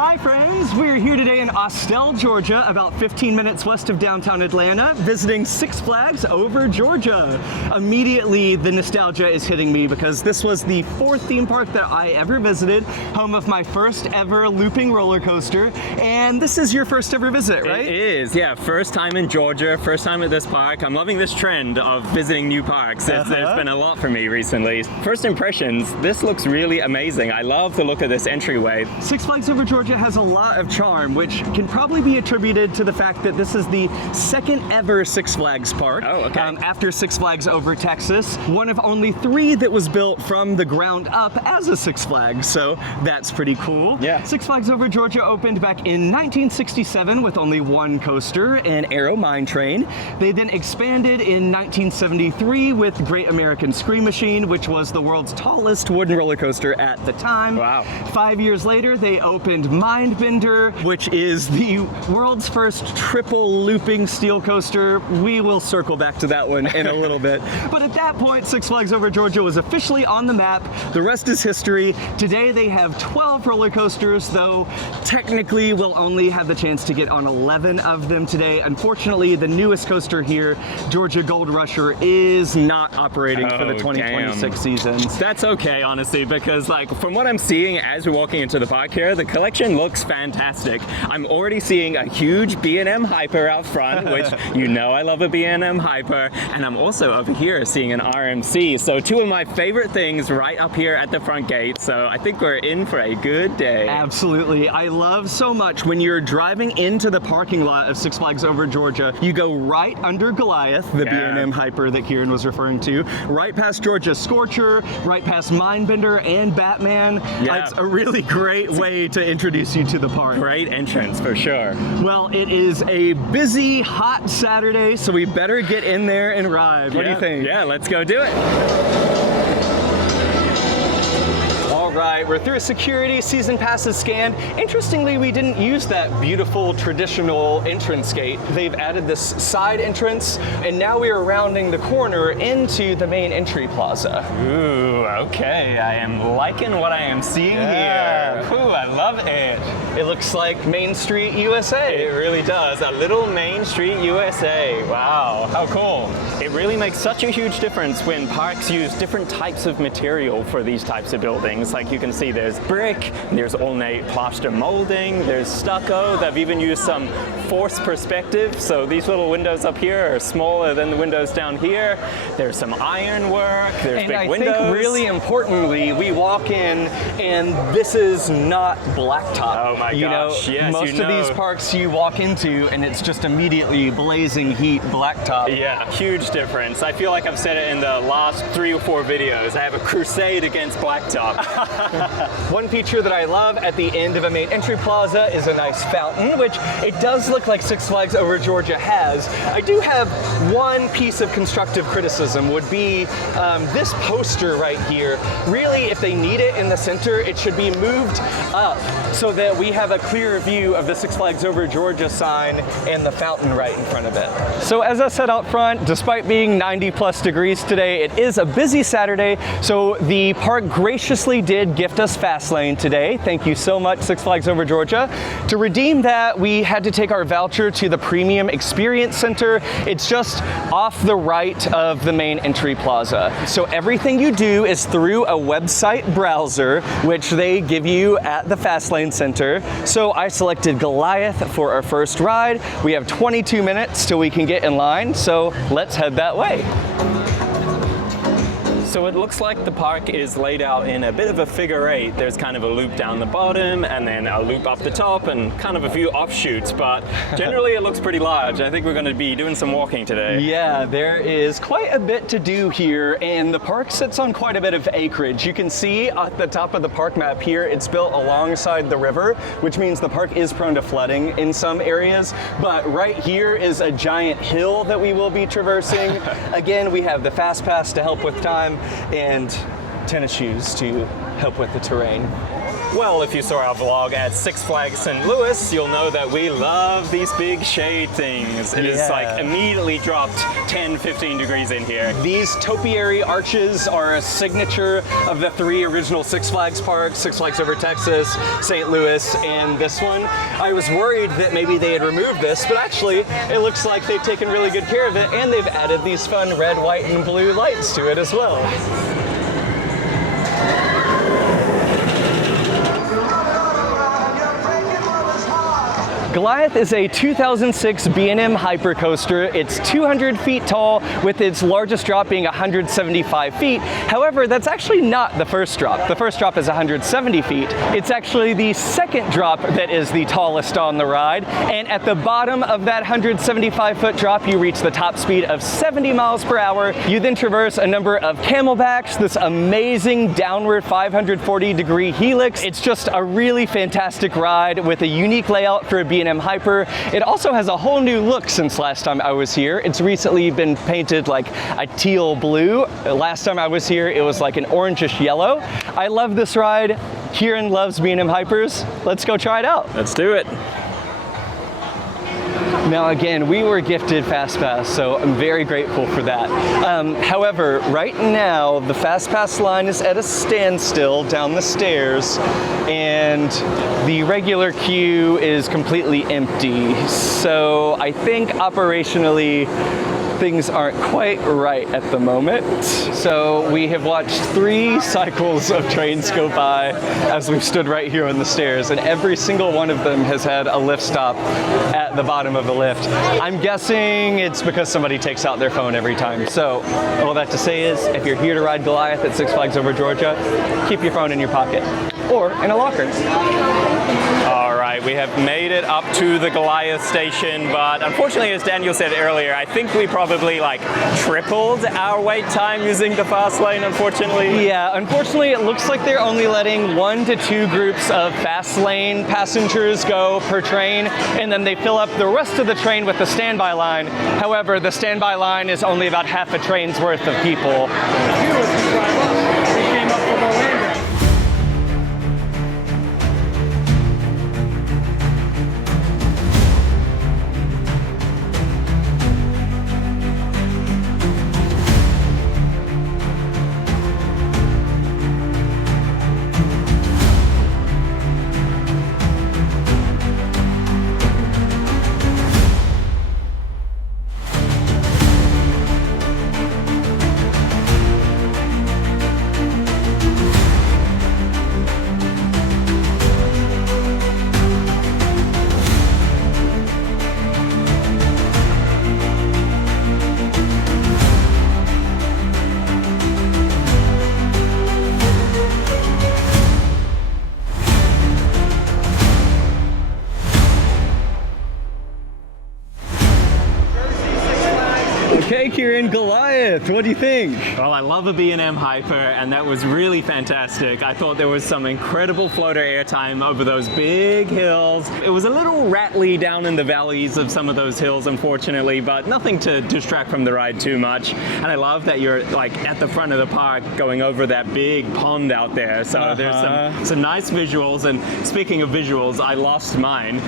Hi friends, we're here today in Austell, Georgia, about 15 minutes west of downtown Atlanta, visiting Six Flags Over Georgia. Immediately the nostalgia is hitting me because this was the fourth theme park that I ever visited, home of my first ever looping roller coaster, and this is your first ever visit, right? It is, yeah, first time in Georgia, first time at this park. I'm loving this trend of visiting new parks. There's been a lot for me recently. First impressions, this looks really amazing. I love the look of this entryway. Six Flags Over Georgia has a lot of charm, which can probably be attributed to the fact that this is the second ever Six Flags park. Oh, okay. After Six Flags Over Texas, one of only 3 that was built from the ground up as a Six Flags, so that's pretty cool. Yeah. Six Flags Over Georgia opened back in 1967 with only 1 coaster, an Aero Mine Train. They then expanded in 1973 with Great American Scream Machine, which was the world's tallest wooden roller coaster at the time. Wow. 5 years later, they opened Mindbender, which is the world's first triple looping steel coaster. We will circle back to that one in a little bit. But at that point, Six Flags Over Georgia was officially on the map. The rest is history. Today they have 12 roller coasters, though technically we'll only have the chance to get on 11 of them today. Unfortunately, the newest coaster here, Georgia Goldrusher, is not operating for the 2026 seasons. That's okay, honestly, because like from what I'm seeing as we're walking into the park here, the collection looks fantastic. I'm already seeing a huge B&M Hyper out front, which you know I love a B&M Hyper, and I'm also over here seeing an RMC. So 2 of my favorite things right up here at the front gate. So I think we're in for a good day. Absolutely. I love so much when you're driving into the parking lot of Six Flags Over Georgia, you go right under Goliath, the B&M Hyper that Kieran was referring to, right past Georgia Scorcher, right past Mindbender and Batman. Yeah. It's a really great way to introduce you to the park. Great entrance for sure. Well, it is a busy, hot Saturday, so we better get in there and ride. What do you think? Yeah, let's go do it. All right, we're through security, season passes scanned. Interestingly, we didn't use that beautiful traditional entrance gate. They've added this side entrance, and now we are rounding the corner into the main entry plaza. Ooh, okay, I am liking what I am seeing here. Ooh, I love it. It looks like Main Street, USA. It really does, a little Main Street, USA. Wow, how cool. It really makes such a huge difference when parks use different types of material for these types of buildings. Like you can see there's brick, there's ornate plaster molding, there's stucco. They've even used some forced perspective. So these little windows up here are smaller than the windows down here. There's some iron work, there's big windows. I think really importantly, we walk in and this is not blacktop. Oh my gosh, yes, most of these parks you walk into and it's just immediately blazing heat blacktop. Yeah, huge difference. I feel like I've said it in the last 3 or 4 videos. I have a crusade against blacktop. One feature that I love at the end of a main entry plaza is a nice fountain, which it does look like Six Flags Over Georgia has. I do have one piece of constructive criticism would be this poster right here. Really, if they need it in the center, it should be moved up so that we have a clearer view of the Six Flags Over Georgia sign and the fountain right in front of it. So as I said out front, despite being 90+ degrees today, it is a busy Saturday, so the park graciously did gift us fast lane today. Thank you so much, Six Flags Over Georgia. To redeem that, we had to take our voucher to the Premium Experience Center. It's just off the right of the main entry plaza. So everything you do is through a website browser, which they give you at the Fast Lane Center. So I selected Goliath for our first ride. We have 22 minutes till we can get in line, so let's head that way. So it looks like the park is laid out in a bit of a figure 8. There's kind of a loop down the bottom and then a loop up the top and kind of a few offshoots, but generally it looks pretty large. I think we're going to be doing some walking today. Yeah, there is quite a bit to do here, and the park sits on quite a bit of acreage. You can see at the top of the park map here, it's built alongside the river, which means the park is prone to flooding in some areas, but right here is a giant hill that we will be traversing. Again, we have the Fast Pass to help with time, and tennis shoes to help with the terrain. Well, if you saw our vlog at Six Flags St. Louis, you'll know that we love these big shade things. It is like immediately dropped 10, 15 degrees in here. These topiary arches are a signature of the 3 original Six Flags parks, Six Flags Over Texas, St. Louis, and this one. I was worried that maybe they had removed this, but actually it looks like they've taken really good care of it, and they've added these fun red, white, and blue lights to it as well. Goliath is a 2006 B&M hypercoaster. It's 200 feet tall, with its largest drop being 175 feet. However, that's actually not the first drop. The first drop is 170 feet. It's actually the second drop that is the tallest on the ride. And at the bottom of that 175-foot drop, you reach the top speed of 70 miles per hour. You then traverse a number of camelbacks, this amazing downward 540-degree helix. It's just a really fantastic ride with a unique layout for a B&M Hyper. It also has a whole new look since last time I was here. It's recently been painted like a teal blue. Last time I was here, it was like an orangish yellow. I love this ride. Kieran loves B&M Hypers. Let's go try it out. Let's do it. Now again, we were gifted FastPass, so I'm very grateful for that. However, right now, the FastPass line is at a standstill down the stairs, and the regular queue is completely empty. So I think operationally, things aren't quite right at the moment. So we have watched 3 cycles of trains go by as we've stood right here on the stairs, and every single one of them has had a lift stop at the bottom of the lift. I'm guessing it's because somebody takes out their phone every time. So all that to say is, if you're here to ride Goliath at Six Flags Over Georgia, keep your phone in your pocket or in a locker. All right, we have made it up to the Goliath station, but unfortunately, as Daniel said earlier, I think we probably like tripled our wait time using the fast lane, unfortunately. Yeah, unfortunately, it looks like they're only letting 1 to 2 groups of fast lane passengers go per train, and then they fill up the rest of the train with the standby line. However, the standby line is only about half a train's worth of people. Okay, Kieran, Goliath, what do you think? Well, I love a B&M Hyper, and that was really fantastic. I thought there was some incredible floater airtime over those big hills. It was a little rattly down in the valleys of some of those hills, unfortunately, but nothing to distract from the ride too much. And I love that you're like at the front of the park going over that big pond out there. So there's some nice visuals. And speaking of visuals, I lost mine.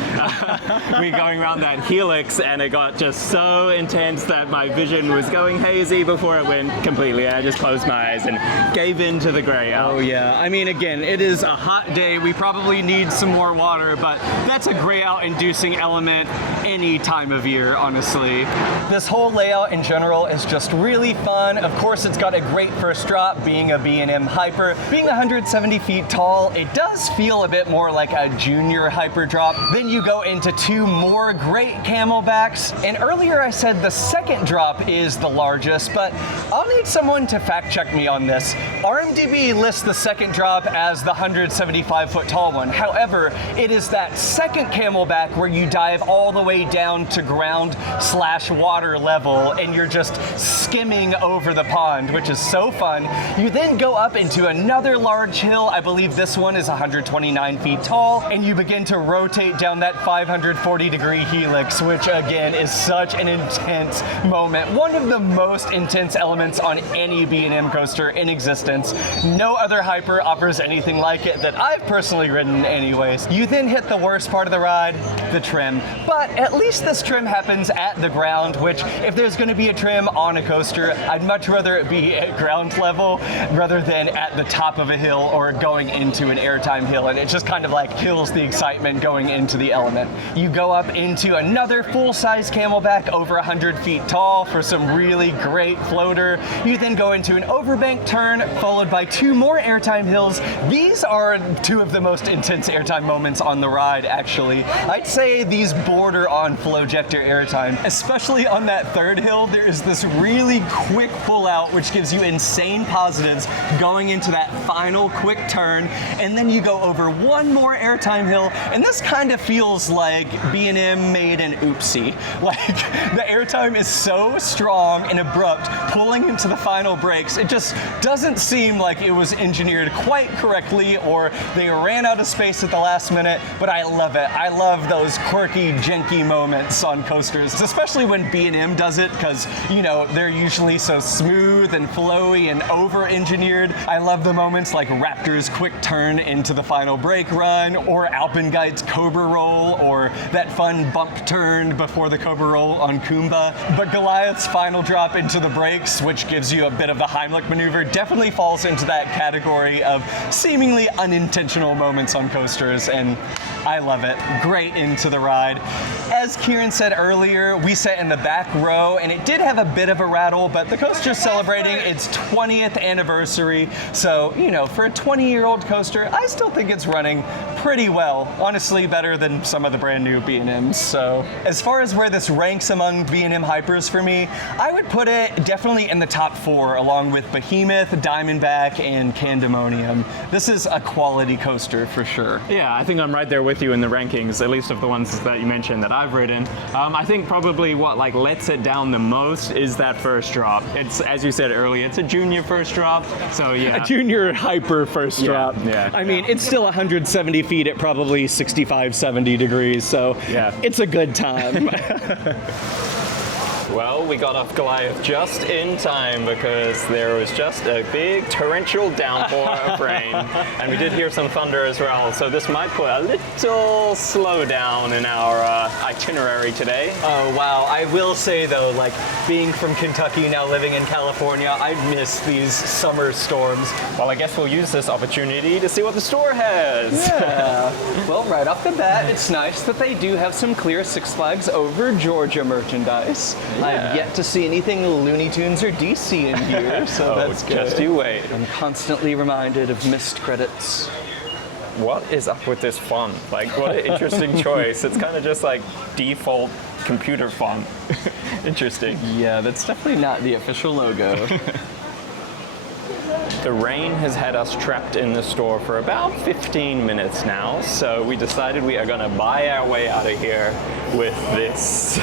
We're going around that helix, and it got just so intense that my vision was going hazy before it went completely. I just closed my eyes and gave in to the gray out. Oh yeah, I mean, again, it is a hot day. We probably need some more water, but that's a gray out inducing element any time of year, honestly. This whole layout in general is just really fun. Of course, it's got a great first drop, being a B&M Hyper. Being 170 feet tall, it does feel a bit more like a junior hyper drop. Then you go into 2 more great camelbacks, and earlier I said the second drop is the largest, but I'll need someone to fact check me on this. RMDB lists the second drop as the 175-foot tall one. However, it is that second camelback where you dive all the way down to ground/water level, and you're just skimming over the pond, which is so fun. You then go up into another large hill. I believe this one is 129 feet tall, and you begin to rotate down that 540-degree helix, which again is such an intense moment. One of the most intense elements on any B&M coaster in existence. No other hyper offers anything like it that I've personally ridden anyways. You then hit the worst part of the ride, the trim. But at least this trim happens at the ground, which if there's going to be a trim on a coaster, I'd much rather it be at ground level rather than at the top of a hill or going into an airtime hill, and it just kind of like kills the excitement going into the element. You go up into another full-size camelback over 100 feet tall for some really great floater. You then go into an overbank turn followed by 2 more airtime hills. These are 2 of the most intense airtime moments on the ride, actually. I'd say these border on flowjector airtime. Especially on that 3rd hill, there is this really quick pull out which gives you insane positives going into that final quick turn, and then you go over 1 more airtime hill, and this kind of feels like B&M made an oopsie. Like, the airtime is so strong and abrupt pulling into the final brakes, it just doesn't seem like it was engineered quite correctly, or they ran out of space at the last minute, but I love it. I love those quirky, janky moments on coasters, especially when B&M does it, because, you know, they're usually so smooth and flowy and over-engineered. I love the moments like Raptor's quick turn into the final brake run, or Alpenguite's Cobra roll, or that fun bump turn before the Cobra roll on Kumba. But Goliath's final drop into the brakes, which gives you a bit of the Heimlich maneuver, definitely falls into that category of seemingly unintentional moments on coasters, and I love it. Great into the ride. As Kieran said earlier, we sat in the back row, and it did have a bit of a rattle, but the coaster's celebrating its 20th anniversary, so, you know, for a 20-year-old coaster, I still think it's running pretty well. Honestly, better than some of the brand new B&Ms. So, as far as where this ranks among B&M hypers for me, I would put it definitely in the top 4, along with Behemoth, Diamondback, and Candemonium. This is a quality coaster for sure. Yeah, I think I'm right there with you in the rankings, at least of the ones that you mentioned that I've ridden. I think probably what like lets it down the most is that first drop. It's, as you said earlier, it's a junior first drop, so yeah. A junior hyper first drop. Yeah. I mean, it's still 170 feet at probably 65, 70 degrees, so yeah, it's a good time. Well, we got off Goliath just in time because there was just a big torrential downpour of rain, and we did hear some thunder as well, so this might put a little slow down in our itinerary today. Oh wow, I will say though, like being from Kentucky, now living in California, I miss these summer storms. Well, I guess we'll use this opportunity to see what the store has. Yeah. Well, right off the bat, it's nice that they do have some clear Six Flags Over Georgia merchandise. Yeah. I've yet to see anything Looney Tunes or DC in here, so that's good. Just you wait. I'm constantly reminded of missed credits. What is up with this font? Like, what an interesting choice. It's kind of just like default computer font. Interesting. Yeah, that's definitely not the official logo. The rain has had us trapped in the store for about 15 minutes now, so we decided we are going to buy our way out of here with this.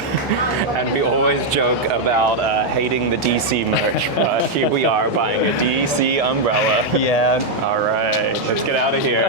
And we always joke about hating the DC merch, but here we are buying a DC umbrella. Yeah. All right, let's get out of here.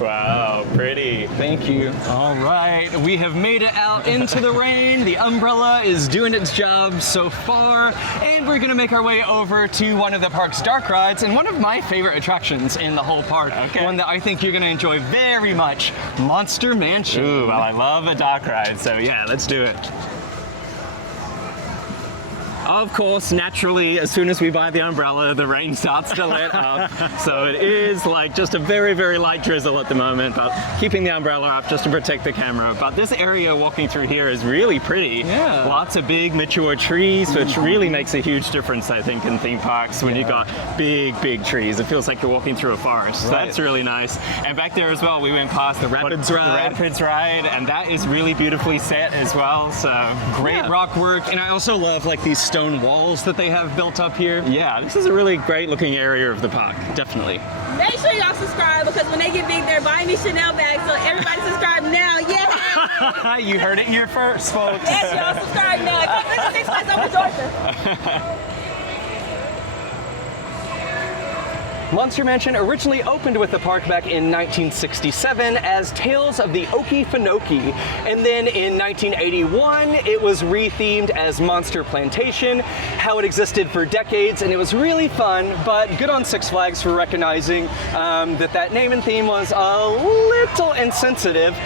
Wow, pretty. Thank you. All right, we have made it out into the rain. The umbrella is doing its job so far, and we're gonna make our way over to one of the park's dark rides and one of my favorite attractions in the whole park. Okay. One that I think you're gonna enjoy very much, Monster Mansion. Ooh, well, I love a dark ride, so yeah, let's do it. Of course, naturally, as soon as we buy the umbrella, the rain starts to let up. So it is like just a very, very light drizzle at the moment, but keeping the umbrella up just to protect the camera. But this area walking through here is really pretty. Yeah. Lots of big, mature trees, which really makes a huge difference, I think, in theme parks when you got big, big trees. It feels like you're walking through a forest. Right. That's really nice. And back there as well, we went past the Rapids ride, and that is really beautifully set as well. So great rock work. And I also love like these stone walls that they have built up here. Yeah, this is a really great looking area of the park, definitely. Make sure y'all subscribe because when they get big, they're buying me Chanel bags, so everybody subscribe now. Yeah. You heard it here first, folks. Yes, y'all subscribe now. Come to Six Flags Over Georgia. Monster Mansion originally opened with the park back in 1967 as Tales of the Okefenokee, and then in 1981 it was rethemed as Monster Plantation, how it existed for decades, and it was really fun, but good on Six Flags for recognizing that name and theme was a little insensitive.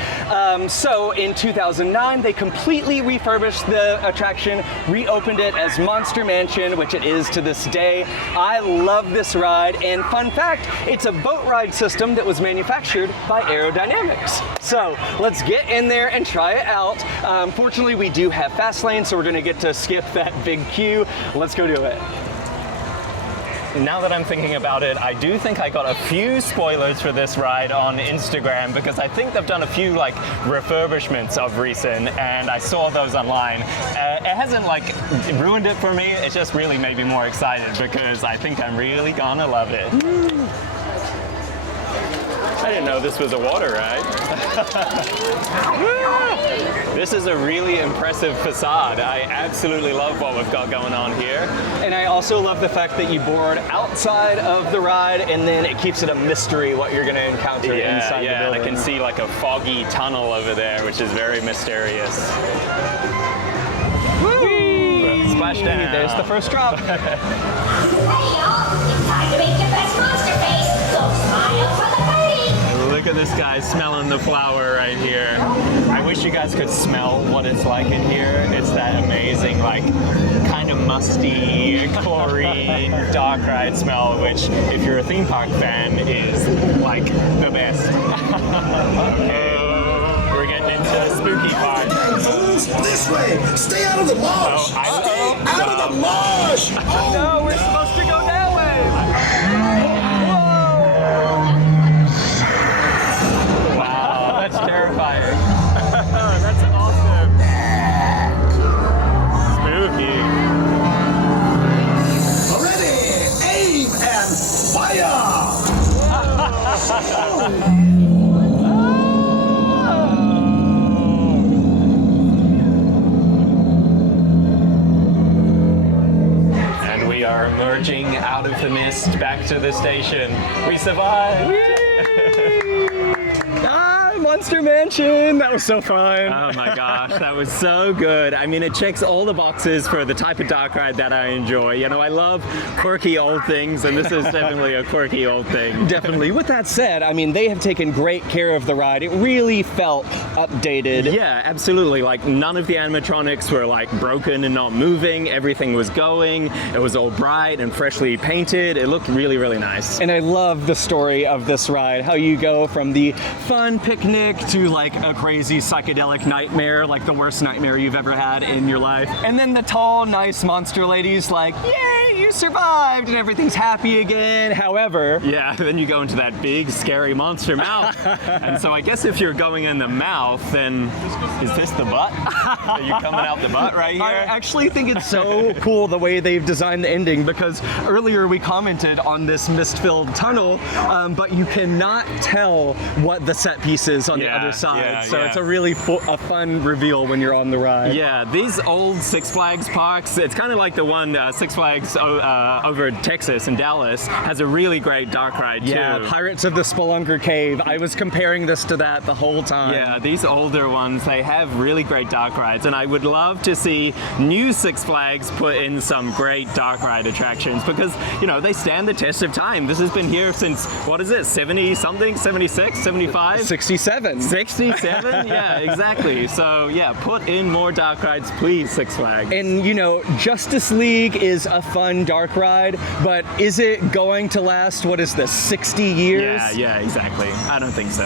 So in 2009 they completely refurbished the attraction, reopened it as Monster Mansion, which it is to this day. I love this ride, and fun fact, it's a boat ride system that was manufactured by Aerodynamics. So let's get in there and try it out. Fortunately, we do have fast lane, so we're gonna get to skip that big queue. Let's go do it. Now that I'm thinking about it, I do think I got a few spoilers for this ride on Instagram because I think they've done a few like refurbishments of recent, and I saw those online. It hasn't like ruined it for me, it's just really made me more excited because I think I'm really gonna love it. I didn't know this was a water ride. This is a really impressive facade. I absolutely love what we've got going on here. And I also love the fact that you board outside of the ride, and then it keeps it a mystery what you're going to encounter inside the building. And I can see like a foggy tunnel over there, which is very mysterious. Woo! Splash down. There's the first drop. Hey y'all, it's time to make your best monster face, so smile for the party! Look at this guy smelling the flower right here. I wish you guys could smell what it's like in here. It's that amazing, like, kind of musty, chlorine, dark ride smell, which, if you're a theme park fan, is, like, the best. Okay, we're getting into the spooky part. This way! Stay out of the marsh! Oh, Stay out of the marsh! Oh, No, we're supposed to go that way. Wow, that's terrifying. That's awesome. Spooky. ready! Aim and fire! And we are emerging out of the mist back to the station. We survived! Monster Mansion! That was so fun. Oh my gosh, that was so good. I mean, it checks all the boxes for the type of dark ride that I enjoy. You know, I love quirky old things, and this is definitely a quirky old thing. Definitely. With that said, I mean, they have taken great care of the ride. It really felt updated. Yeah, absolutely. Like, none of the animatronics were like broken and not moving. Everything was going. It was all bright and freshly painted. It looked really, really nice. And I love the story of this ride, how you go from the fun picnic to like a crazy psychedelic nightmare, like the worst nightmare you've ever had in your life. And then the tall, nice monster lady's like, yay, you survived, and everything's happy again. However, Yeah, then you go into that big, scary monster mouth. And so I guess if you're going in the mouth, then is this the butt? Are you coming out the butt right I here? actually think it's so cool the way they've designed the ending, because earlier we commented on this mist-filled tunnel, but you cannot tell what the set piece is on the Yeah, other side. yeah, So yeah. it's a really a fun reveal when you're on the ride. Yeah, these old Six Flags parks, it's kind of like the one Six Flags over in Texas in Dallas has a really great dark ride Yeah, too. Pirates of the Spelunker Cave. I was comparing this to that the whole time. Yeah, these older ones, they have really great dark rides, and I would love to see new Six Flags put in some great dark ride attractions because, you know, they stand the test of time. This has been here since, what is it, 70 something, 76, 75? 67. 67? Yeah, exactly. So yeah, put in more dark rides, please, Six Flags. And you know, Justice League is a fun dark ride, but is it going to last, what is this, 60 years? Yeah, exactly. I don't think so.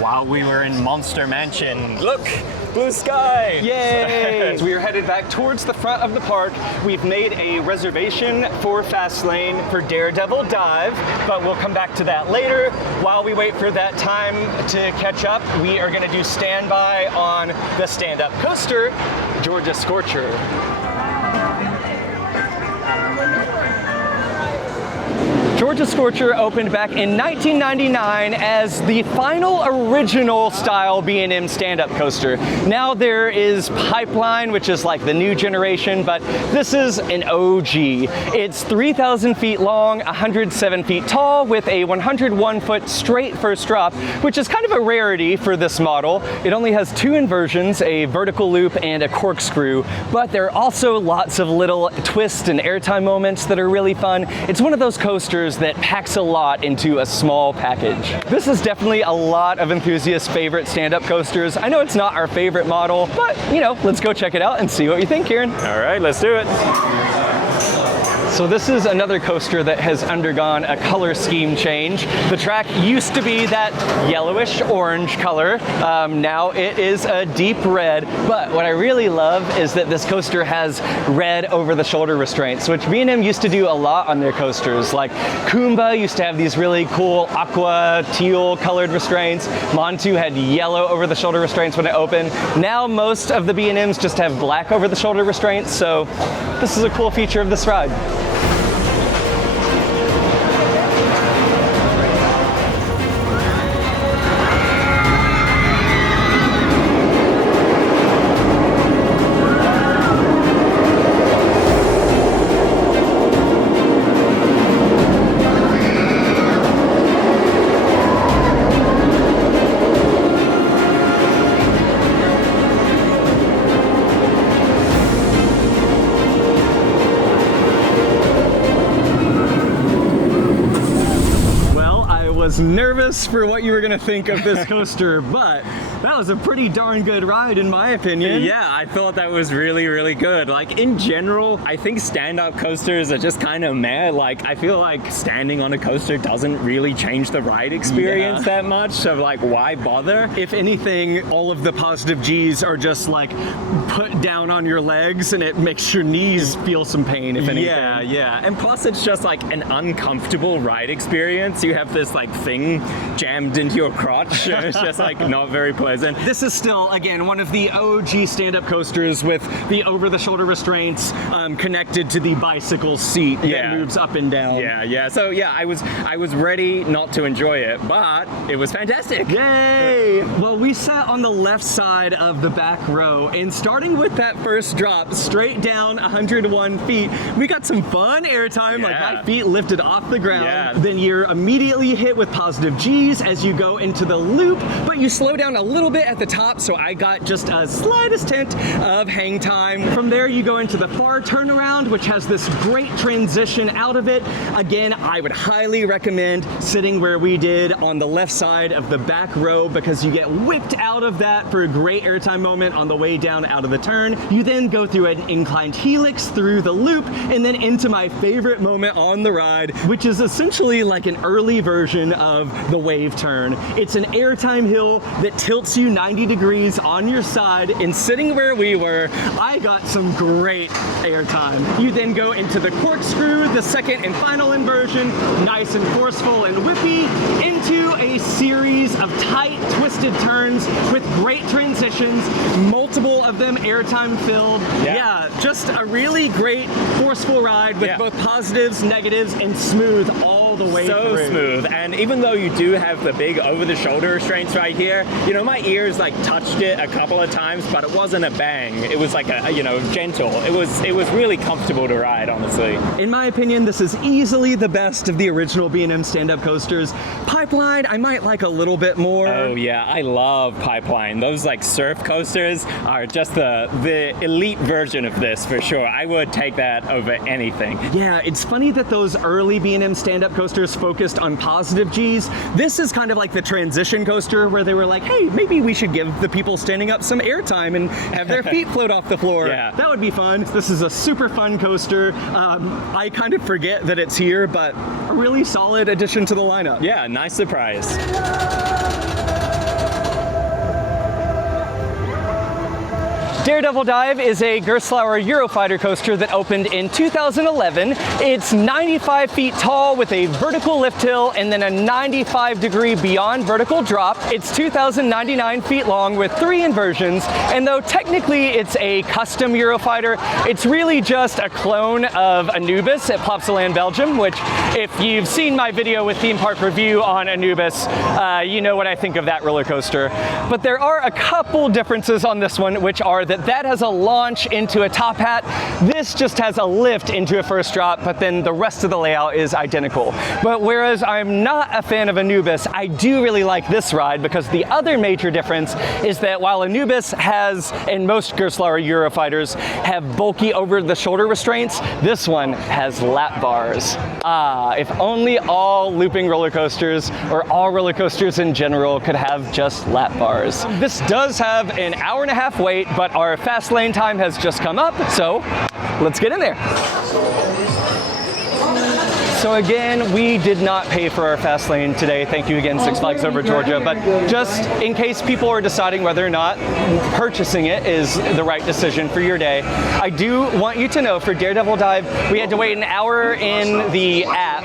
While we were in Monster Mansion, look, blue sky! Yay! As we are headed back towards the front of the park, we've made a reservation for Fast Lane for Daredevil Dive, but we'll come back to that later. While we wait for that time to catch up, we are going to do standby on the stand-up coaster, Georgia Scorcher. Georgia Scorcher opened back in 1999 as the final original style B&M stand-up coaster. Now there is Pipeline, which is like the new generation, but this is an OG. It's 3,000 feet long, 107 feet tall, with a 101-foot straight first drop, which is kind of a rarity for this model. It only has 2 inversions, a vertical loop and a corkscrew, but there are also lots of little twists and airtime moments that are really fun. It's one of those coasters that packs a lot into a small package. This is definitely a lot of enthusiasts' favorite stand-up coasters. I know it's not our favorite model, but you know, let's go check it out and see what you think, Kieran. All right, let's do it. So this is another coaster that has undergone a color scheme change. The track used to be that yellowish orange color. Now it is a deep red, but what I really love is that this coaster has red over the shoulder restraints, which B&M used to do a lot on their coasters. Like Kumba used to have these really cool aqua teal colored restraints. Montu had yellow over the shoulder restraints when it opened. Now most of the B&Ms just have black over the shoulder restraints, so this is a cool feature of this ride. Was nervous for what you were gonna think of this coaster, but that was a pretty darn good ride in my opinion. Yeah, I thought that was really, really good. Like in general, I think stand-up coasters are just kind of meh. Like I feel like standing on a coaster doesn't really change the ride experience that much. So like, why bother? If anything, all of the positive G's are just like put down on your legs and it makes your knees feel some pain, if anything. Yeah. And plus it's just like an uncomfortable ride experience. You have this like thing jammed into your crotch. It's just like not very pleasant. This is still, again, one of the OG stand-up coasters with the over-the-shoulder restraints connected to the bicycle seat that moves up and down. Yeah. So yeah, I was ready not to enjoy it, but it was fantastic. Yay! Well, we sat on the left side of the back row, and starting with that first drop, straight down 101 feet, we got some fun airtime, like my feet lifted off the ground. Then you're immediately hit with positive G's as you go into the loop, but you slow down a little bit at the top, so I got just a slightest hint of hang time. From there, you go into the far turnaround, which has this great transition out of it. Again, I would highly recommend sitting where we did on the left side of the back row because you get whipped out of that for a great airtime moment on the way down out of the turn. You then go through an inclined helix through the loop and then into my favorite moment on the ride, which is essentially like an early version of the wave turn. It's an airtime hill that tilts you 90 degrees on your side, and sitting where we were, I got some great airtime. You then go into the corkscrew, the second and final inversion, nice and forceful and whippy, into a series of tight, twisted turns with great transitions, multiple of them airtime filled. Yeah, just a really great, forceful ride with both positives, negatives, and smooth all the way through. So smooth, and even though you do have the big over-the-shoulder restraints right here, you know, my ears like touched it a couple of times, but it wasn't a bang. It was like a, you know, gentle. It was really comfortable to ride, honestly. In my opinion, this is easily the best of the original B&M stand-up coasters. Pipeline, I might like a little bit more. Oh yeah, I love Pipeline. Those like surf coasters are just the elite version of this for sure. I would take that over anything. Yeah, it's funny that those early B&M stand-up coasters focused on positive G's. This is kind of like the transition coaster where they were like, hey, maybe we should give the people standing up some airtime and have their feet float off the floor. That would be fun. This is a super fun coaster. I kind of forget that it's here, but a really solid addition to the lineup. Yeah, nice surprise. Daredevil Dive is a Gerstlauer Eurofighter coaster that opened in 2011. It's 95 feet tall with a vertical lift hill and then a 95-degree beyond vertical drop. It's 2,099 feet long with 3 inversions, and though technically it's a custom Eurofighter, it's really just a clone of Anubis at Plopsaland, Belgium, which if you've seen my video with Theme Park Review on Anubis, you know what I think of that roller coaster. But there are a couple differences on this one, which are that has a launch into a top hat. This just has a lift into a first drop, but then the rest of the layout is identical. But whereas I'm not a fan of Anubis, I do really like this ride because the other major difference is that while Anubis has, and most Gerstlauer Eurofighters have bulky over-the-shoulder restraints, this one has lap bars. If only all looping roller coasters, or all roller coasters in general, could have just lap bars. This does have an hour-and-a-half wait, but our fast lane time has just come up, so let's get in there. So again, we did not pay for our fast lane today. Thank you again, Six Flags Over Georgia. But just in case people are deciding whether or not purchasing it is the right decision for your day, I do want you to know for Daredevil Dive, we had to wait an hour in the app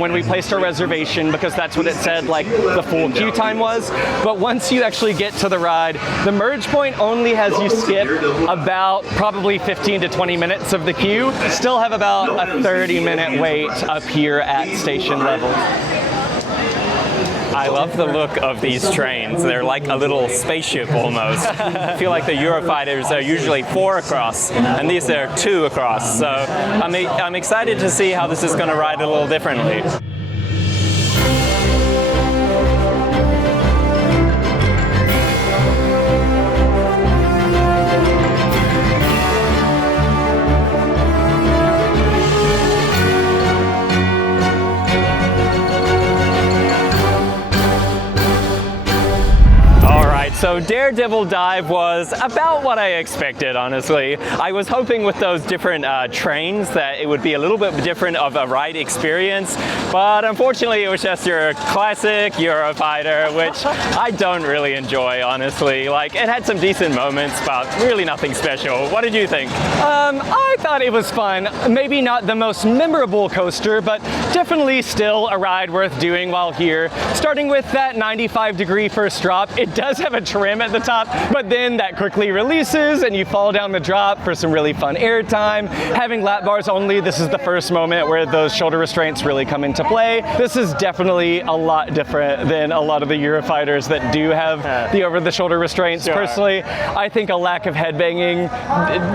when we placed our reservation because that's what it said, like the full queue time was. But once you actually get to the ride, the merge point only has you skip about probably 15 to 20 minutes of the queue. Still have about a 30-minute wait up here at station level. I love the look of these trains. They're like a little spaceship almost. I feel like the Eurofighters are usually 4 across, and these are 2 across. So I'm excited to see how this is going to ride a little differently. So Daredevil Dive was about what I expected, honestly. I was hoping with those different trains that it would be a little bit different of a ride experience, but unfortunately it was just your classic Eurofighter, which I don't really enjoy, honestly. Like, it had some decent moments, but really nothing special. What did you think? I thought it was fun. Maybe not the most memorable coaster, but definitely still a ride worth doing while here. Starting with that 95-degree first drop, it does have a trim at the top, but then that quickly releases and you fall down the drop for some really fun air time. Having lap bars only, this is the first moment where those shoulder restraints really come into play. This is definitely a lot different than a lot of the Eurofighters that do have the over-the-shoulder restraints. Sure. Personally, I think a lack of headbanging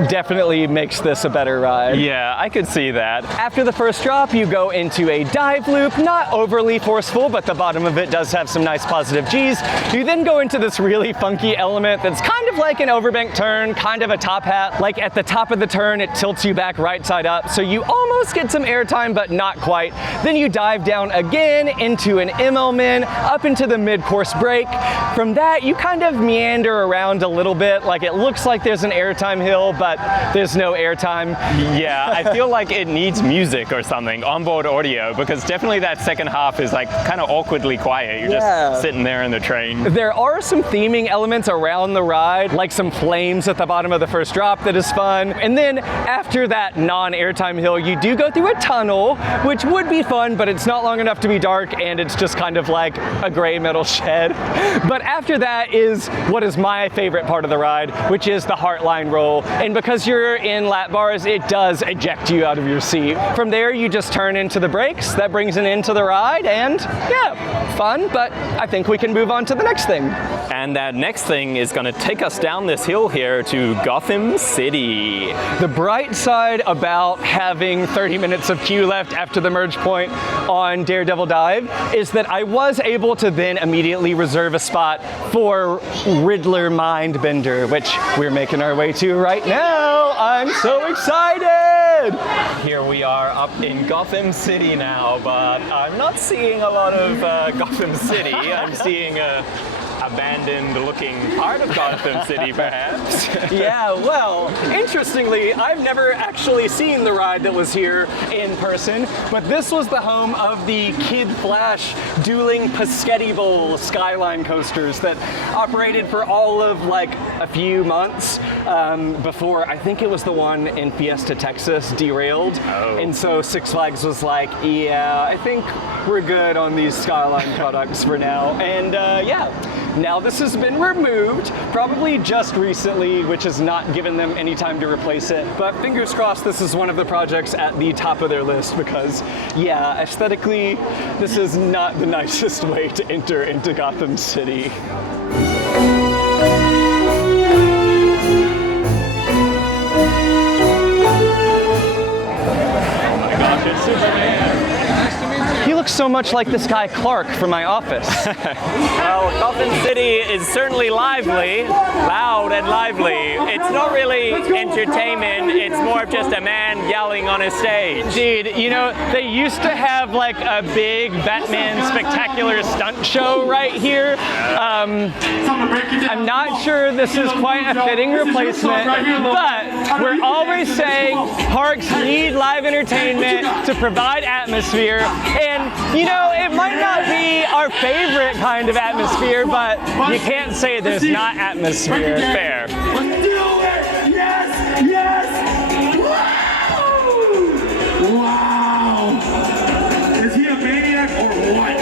definitely makes this a better ride. Yeah, I could see that. After the first drop, you go into a dive loop, not overly forceful, but the bottom of it does have some nice positive G's. You then go into this really funky element that's kind of like an overbank turn, kind of a top hat. Like at the top of the turn, it tilts you back right side up, so you almost get some airtime, but not quite. Then you dive down again into an ML-min, up into the mid-course break. From that, you kind of meander around a little bit. Like it looks like there's an airtime hill, but there's no airtime. Yeah, I feel like it needs music or something, onboard audio, because definitely that second half is like kind of awkwardly quiet. You're just sitting there in the train. There are some theming elements around the ride, like some flames at the bottom of the first drop that is fun. And then after that non-airtime hill, you do go through a tunnel, which would be fun, but it's not long enough to be dark, and it's just kind of like a gray metal shed. But after that is what is my favorite part of the ride, which is the Heartline roll. And because you're in lap bars, it does eject you out of your seat. From there, you just turn into the brakes. That brings an end to the ride, and yeah, fun, but I think we can move on to the next thing. And that next thing is going to take us down this hill here to Gotham City. The bright side about having 30 minutes of queue left after the merge point on Daredevil Dive is that I was able to then immediately reserve a spot for Riddler Mindbender, which we're making our way to right now. I'm so excited! Here we are up in Gotham City now, but I'm not seeing a lot of Gotham City. I'm seeing a abandoned looking part of Gotham City, perhaps. Yeah, well, interestingly, I've never actually seen the ride that was here in person, but this was the home of the Kid Flash Dueling Paschetti Bowl Skyline coasters that operated for all of like a few months before, I think it was the one in Fiesta, Texas, derailed. Oh. And so Six Flags was like, yeah, I think we're good on these Skyline products for now. And yeah, now this has been removed, probably just recently, which has not given them any time to replace it. But fingers crossed this is one of the projects at the top of their list because, yeah, aesthetically, this is not the nicest way to enter into Gotham City. He looks so much like this guy Clark from my office. Well, Gotham City is certainly lively, loud and lively. It's not really entertainment, it's more of just a man yelling on a stage. Indeed, you know, they used to have like a big Batman spectacular stunt show right here. I'm not sure this is quite a fitting replacement, but we're always saying parks need live entertainment to provide atmosphere. And, you know, it might not be our favorite kind of atmosphere, but you can't say there's not atmosphere. Fair. Let's do it! Yes! Yes! Wow! Wow! Is he a maniac or what?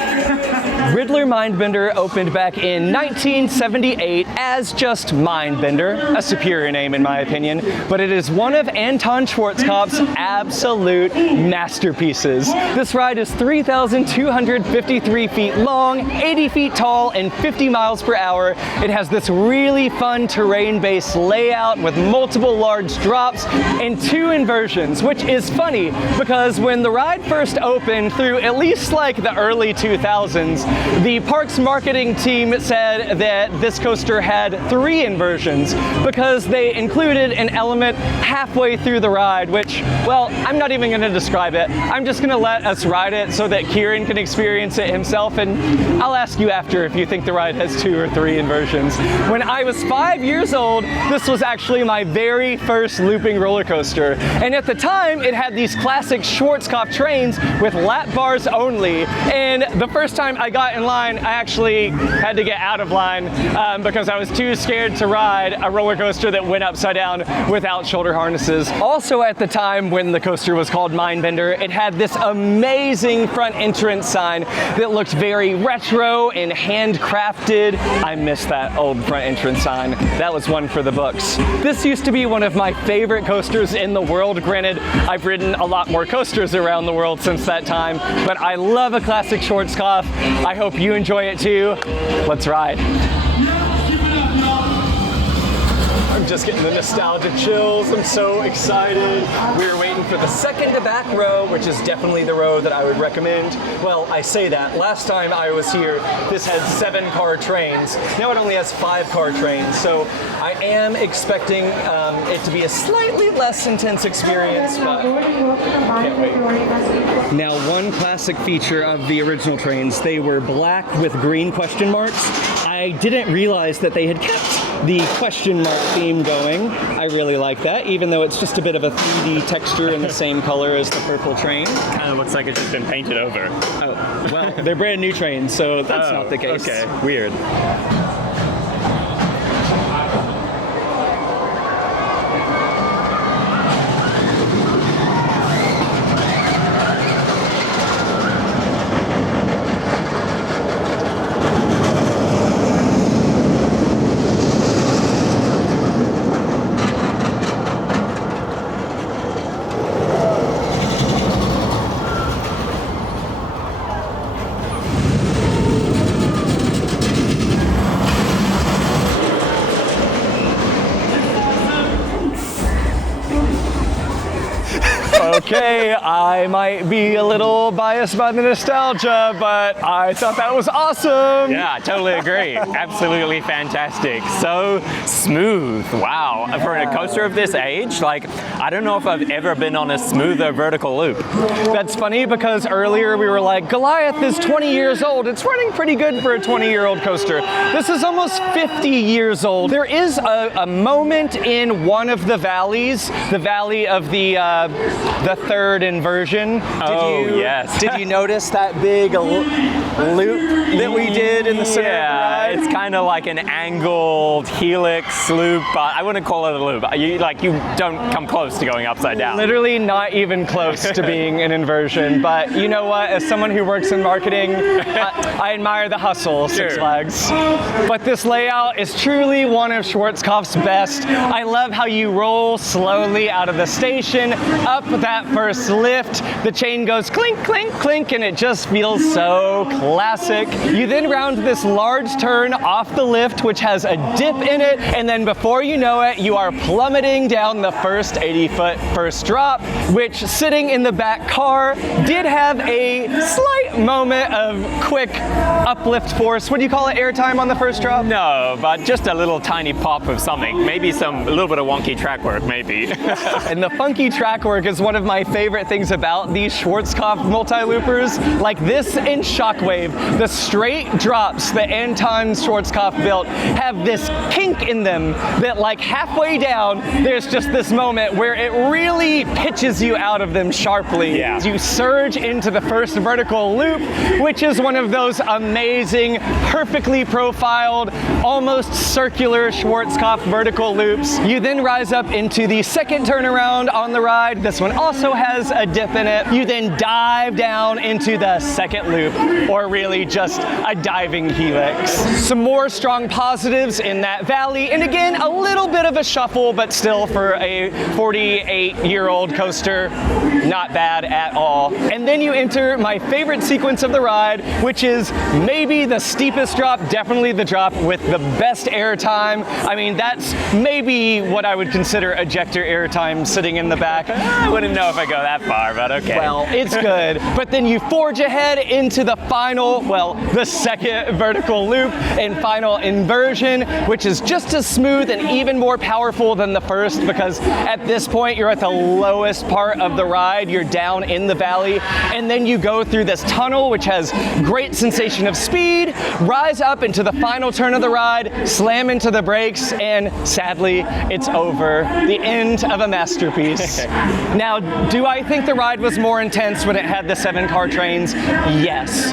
Riddler Mindbender opened back in 1978 as just Mindbender, a superior name in my opinion, but it is one of Anton Schwarzkopf's absolute masterpieces. This ride is 3,253 feet long, 80 feet tall, and 50 miles per hour. It has this really fun terrain-based layout with multiple large drops and 2 inversions, which is funny because when the ride first opened through at least like the early 2000s, the park's marketing team said that this coaster had 3 inversions because they included an element halfway through the ride, which, well, I'm not even going to describe it. I'm just going to let us ride it so that Kieran can experience it himself, and I'll ask you after if you think the ride has 2 or 3 inversions. When I was 5 years old, this was actually my very first looping roller coaster, and at the time it had these classic Schwarzkopf trains with lap bars only, and the first time I got in line, I actually had to get out of line because I was too scared to ride a roller coaster that went upside down without shoulder harnesses. Also at the time when the coaster was called Mindbender, it had this amazing front entrance sign that looked very retro and handcrafted. I miss that old front entrance sign. That was one for the books. This used to be one of my favorite coasters in the world. Granted, I've ridden a lot more coasters around the world since that time, but I love a classic Schwarzkopf. I hope you enjoy it too. Let's ride. I'm just getting the nostalgia chills. I'm so excited. We're waiting for the second to back row, which is definitely the row that I would recommend. Well, I say that. Last time I was here, this had 7-car trains. Now it only has 5-car trains. So I am expecting it to be a slightly less intense experience, but can't wait. Now, one classic feature of the original trains, they were black with green question marks. I didn't realize that they had kept the question mark theme going. I really like that, even though it's just a bit of a 3D texture in the same color as the purple train. Kind of looks like it's just been painted over. Oh, well, they're brand new trains, so that's not the case. Okay, weird. Okay, I might be a little biased by the nostalgia, but I thought that was awesome. Yeah, I totally agree. Absolutely fantastic. So smooth. Wow. For a coaster of this age, like, I don't know if I've ever been on a smoother vertical loop. That's funny because earlier we were like, Goliath is 20 years old. It's running pretty good for a 20-year-old coaster. This is almost 50 years old. There is a moment in one of the valleys, the valley of the third inversion. Yes. Did you notice that big loop that we did in the center of the ride? It's kind of like an angled helix loop. I wouldn't call it a loop. You don't come close to going upside down. Literally not even close to being an inversion, but you know what? As someone who works in marketing, I admire the hustle, Six Flags. But this layout is truly one of Schwarzkopf's best. I love how you roll slowly out of the station, up that first lift, the chain goes clink, clink, clink, and it just feels so classic. You then round this large turn off the lift, which has a dip in it, and then before you know it, you are plummeting down the first 80-foot first drop, which sitting in the back car did have a slight moment of quick uplift force. What do you call it, airtime on the first drop? No, but just a little tiny pop of something. Maybe a little bit of wonky track work, maybe. And the funky track work is one of my favorite things about these Schwarzkopf multi-loopers. Like this in Shockwave, the straight drops that Anton Schwarzkopf built have this kink in them that like halfway down, there's just this moment where it really pitches you out of them sharply. Yeah. You surge into the first vertical loop, which is one of those amazing, perfectly profiled, almost circular Schwarzkopf vertical loops. You then rise up into the second turnaround on the ride. This one also has a dip in it. You then dive down into the second loop, or really just a diving helix. Some more strong positives in that valley, and again, a little bit of a shuffle, but still for a 48-year-old coaster, not bad at all. And then you enter my favorite sequence of the ride, which is maybe the steepest drop, definitely the drop with the best air time. I mean, that's maybe what I would consider ejector air time sitting in the back. I wouldn't know if I go that far, but okay. Well, it's good. But then you forge ahead into the final, well, the second vertical loop and final inversion, which is just as smooth and even more powerful than the first, because at this point you're at the lowest part of the ride. You're down in the valley, and then you go through this tunnel, which has great sensation of speed, rise up into the final turn of the ride, slam into the brakes, and sadly, it's over. The end of a masterpiece. Now, do I think the ride was more intense when it had the 7-car trains? Yes.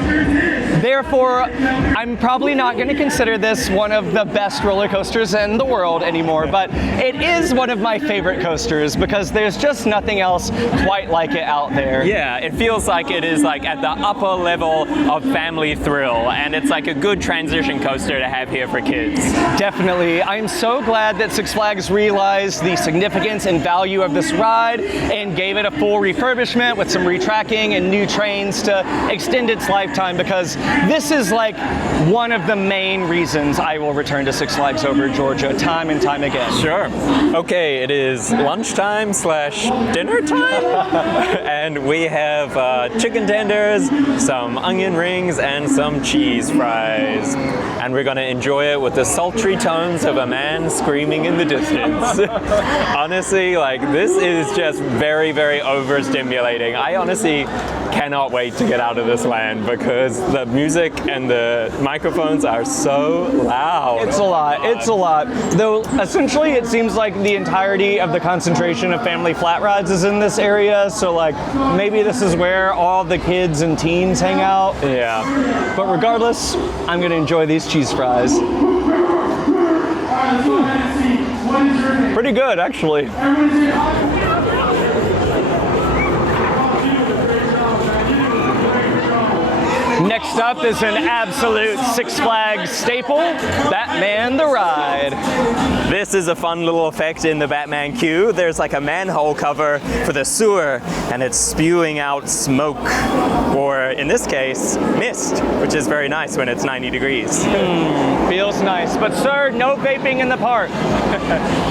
Therefore, I'm probably not going to consider this one of the best roller coasters in the world anymore, but it is one of my favorite coasters because there's just nothing else quite like it out there. Yeah, it feels like it is like at the upper level of family thrill, and it's like a good transition coaster to have here for kids. Definitely. I'm so glad that Six Flags realized the significance and value of this ride and gave it a full refurbishment with some retracking and new trains to extend its lifetime, because this is like one of the main reasons I will return to Six Flags over Georgia time and time again. Sure. Okay, it is lunchtime / dinner time, and we have chicken tenders, some onion rings, and some cheese fries. And we're gonna enjoy it with the sultry tones of a man screaming in the distance. Honestly, like, this is just very, very overstimulating. I honestly cannot wait to get out of this land because the music and the microphones are so loud. It's a lot. It's a lot. Though essentially it seems like the entirety of the concentration of family flat rides is in this area, so like maybe this is where all the kids and teens hang out. Yeah. But regardless, I'm gonna enjoy these cheese fries. Pretty good, actually. Next Next up is an absolute Six Flags staple, Batman the Ride. This is a fun little effect in the Batman queue. There's like a manhole cover for the sewer, and it's spewing out smoke, or in this case, mist, which is very nice when it's 90 degrees. Feels nice, but sir, no vaping in the park.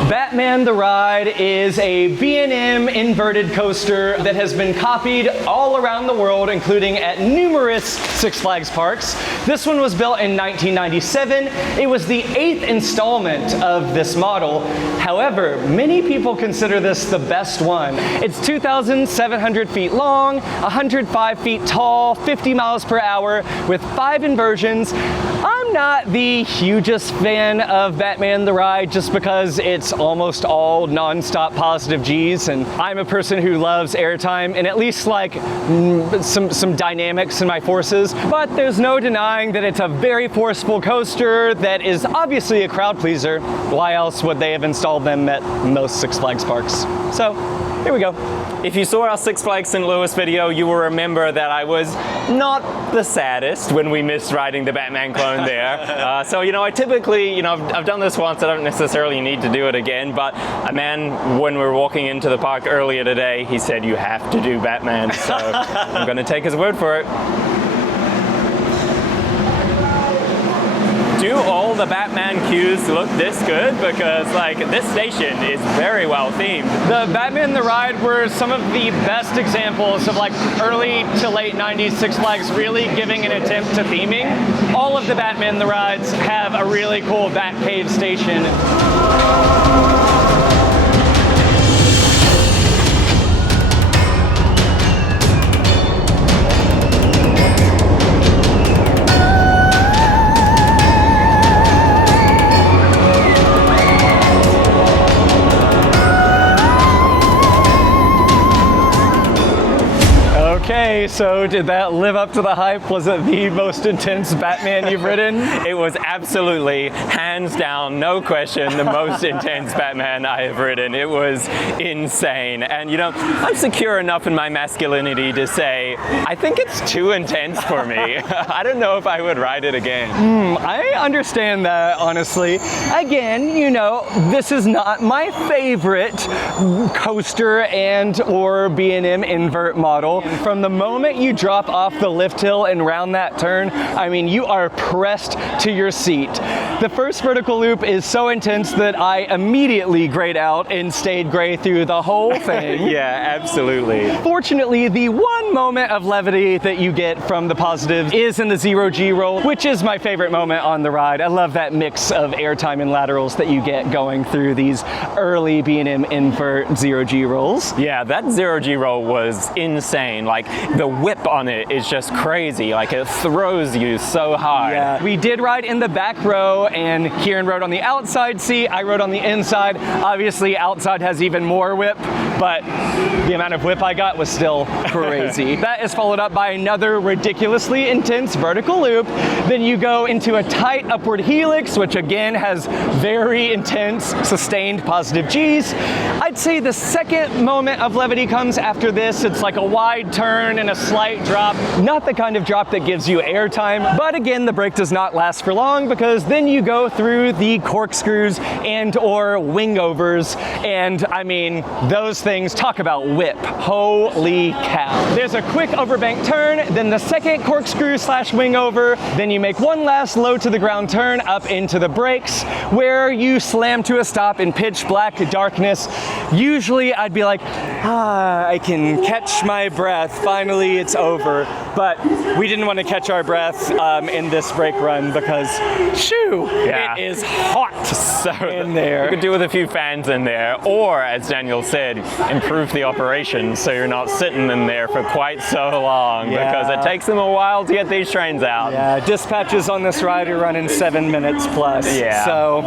Batman the Ride is a B&M inverted coaster that has been copied all around the world, including at numerous Six Flags parks. This one was built in 1997. It was the 8th installment of this model. However, many people consider this the best one. It's 2,700 feet long, 105 feet tall, 50 miles per hour, with 5 inversions. I'm not the hugest fan of Batman the Ride just because it's almost all non-stop positive G's, and I'm a person who loves airtime and at least like some dynamics in my forces, but there's no denying that it's a very forceful coaster that is obviously a crowd pleaser. Why else would they have installed them at most Six Flags parks? So, here we go. If you saw our Six Flags St. Louis video, you will remember that I was not the saddest when we missed riding the Batman clone there. So, I typically, I've done this once, I don't necessarily need to do it again, but a man, when we were walking into the park earlier today, he said, you have to do Batman, so I'm gonna take his word for it. Do all the Batman queues look this good? Because this station is very well themed. The Batman the Ride were some of the best examples of early to late 90s Six Flags really giving an attempt to theming. All of the Batman the Rides have a really cool Batcave station. Okay, so did that live up to the hype? Was it the most intense Batman you've ridden? It was absolutely, hands down, no question, the most intense Batman I have ridden. It was insane. And I'm secure enough in my masculinity to say, I think it's too intense for me. I don't know if I would ride it again. I understand that, honestly. Again, this is not my favorite coaster and or B&M invert model. From the moment you drop off the lift hill and round that turn, I mean, you are pressed to your seat. The first vertical loop is so intense that I immediately grayed out and stayed gray through the whole thing. Yeah, absolutely. Fortunately, the one moment of levity that you get from the positives is in the 0G roll, which is my favorite moment on the ride. I love that mix of airtime and laterals that you get going through these early B&M invert 0G rolls. Yeah, that 0G roll was insane. The whip on it is just crazy. It throws you so hard. Yeah, we did ride in the back row, and Kieran rode on the outside seat. I rode on the inside. Obviously, outside has even more whip, but the amount of whip I got was still crazy. That is followed up by another ridiculously intense vertical loop. Then you go into a tight upward helix, which again has very intense sustained positive G's. I'd say the second moment of levity comes after this. It's like a wide turn and a slight drop. Not the kind of drop that gives you airtime, but again, the break does not last for long because then you go through the corkscrews and or wingovers, and I mean, those things, talk about whip. Holy cow. There's a quick overbank turn, then the second corkscrew slash wingover, then you make one last low to the ground turn up into the brakes where you slam to a stop in pitch black darkness. Usually I'd be like, I can catch my breath, finally it's over. But we didn't want to catch our breath in this brake run because, shoo, yeah, it is hot in there. You could do with a few fans in there, or as Daniel said, improve the operation so you're not sitting in there for quite so long, because it takes them a while to get these trains out. Yeah, dispatches on this ride are running 7 minutes plus. Yeah. So,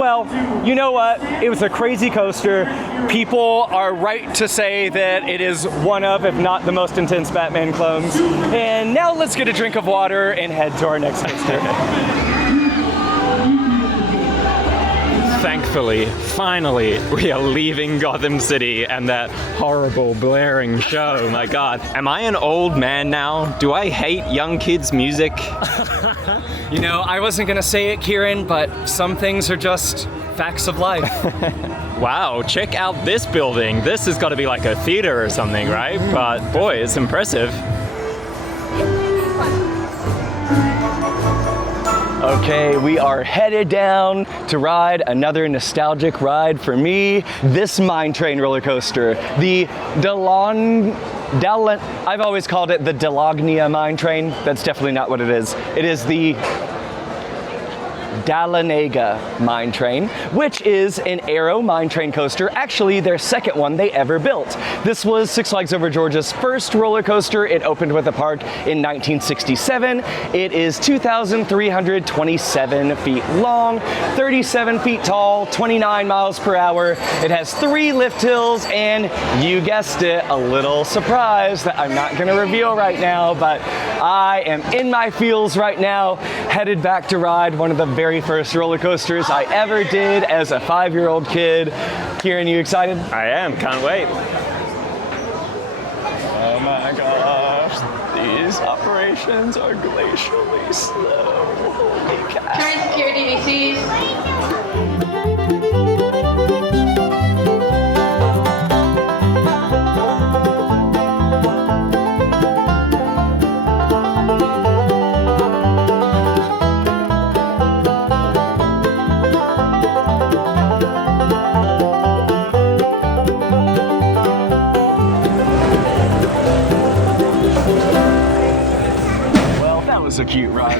well, you know what? It was a crazy coaster. People are right to say that it is one of, if not the most intense Batman clones. And now let's get a drink of water and head to our next coaster. Thankfully, finally, we are leaving Gotham City and that horrible blaring show. My God. Am I an old man now? Do I hate young kids' music? You know, I wasn't gonna say it, Kieran, but some things are just facts of life. Wow, check out this building. This has got to be like a theater or something, right? But boy, it's impressive. Okay, we are headed down to ride another nostalgic ride for me. This mine train roller coaster, the I've always called it the Dahlonega mine train. That's definitely not what it is. It is the Dahlonega mine train, which is an Aero mine train coaster, actually their second one they ever built. This was Six Flags Over Georgia's first roller coaster. It opened with the park in 1967. It is 2,327 feet long, 37 feet tall, 29 miles per hour. It has 3 lift hills, and you guessed it, a little surprise that I'm not gonna reveal right now, but I am in my feels right now, headed back to ride one of the very first roller coasters I ever did as a 5-year-old kid. Kieran, you excited? I am, can't wait. Oh my gosh, these operations are glacially slow. Holy cow. Turn security VCs. was a cute ride.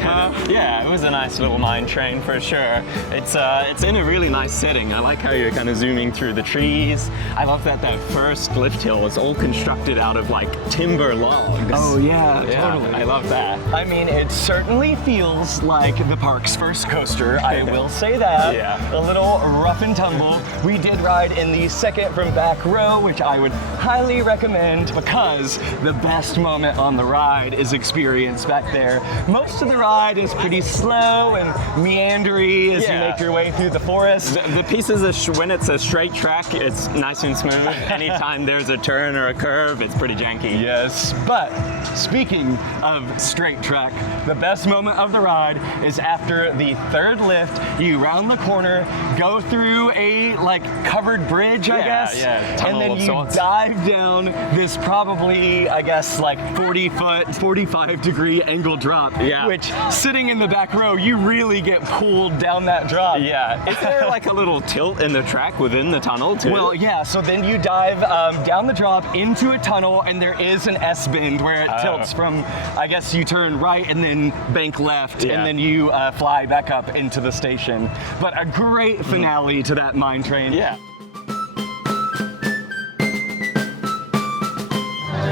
Yeah, it was a nice little mine train for sure. It's in a really nice setting. I like how you're kind of zooming through the trees. I love that first lift hill is all constructed out of like timber logs. Oh yeah, Yeah, totally. I love that. I mean, it certainly feels like the park's first coaster. I will say that. Yeah. A little rough and tumble. We did ride in the second from back row, which I would highly recommend because the best moment on the ride is experienced back there. Most of the ride is pretty slow and meandery as you make your way through the forest. The pieces of when it's a straight track, it's nice and smooth. Anytime there's a turn or a curve, it's pretty janky. Yes, but speaking of straight track, the best moment of the ride is after the third lift. You round the corner, go through a like covered bridge, I guess, and then you dive down this probably, I guess, like 40-foot, 45-degree angle drop. Yeah. Which, sitting in the back row, you really get pulled down that drop. Yeah. Is there like a little tilt in the track within the tunnel too? Well, yeah, so then you dive down the drop into a tunnel, and there is an S-bend where it tilts from, I guess you turn right and then bank left, and then you fly back up into the station. But a great finale to that mine train. Yeah.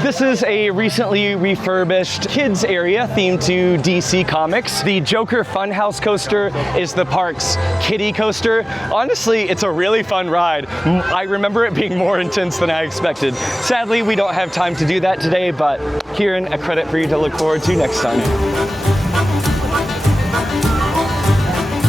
This is a recently refurbished kids area themed to DC Comics. The Joker Funhouse coaster is the park's kiddie coaster. Honestly, it's a really fun ride. I remember it being more intense than I expected. Sadly, we don't have time to do that today, but Kieran, a credit for you to look forward to next time.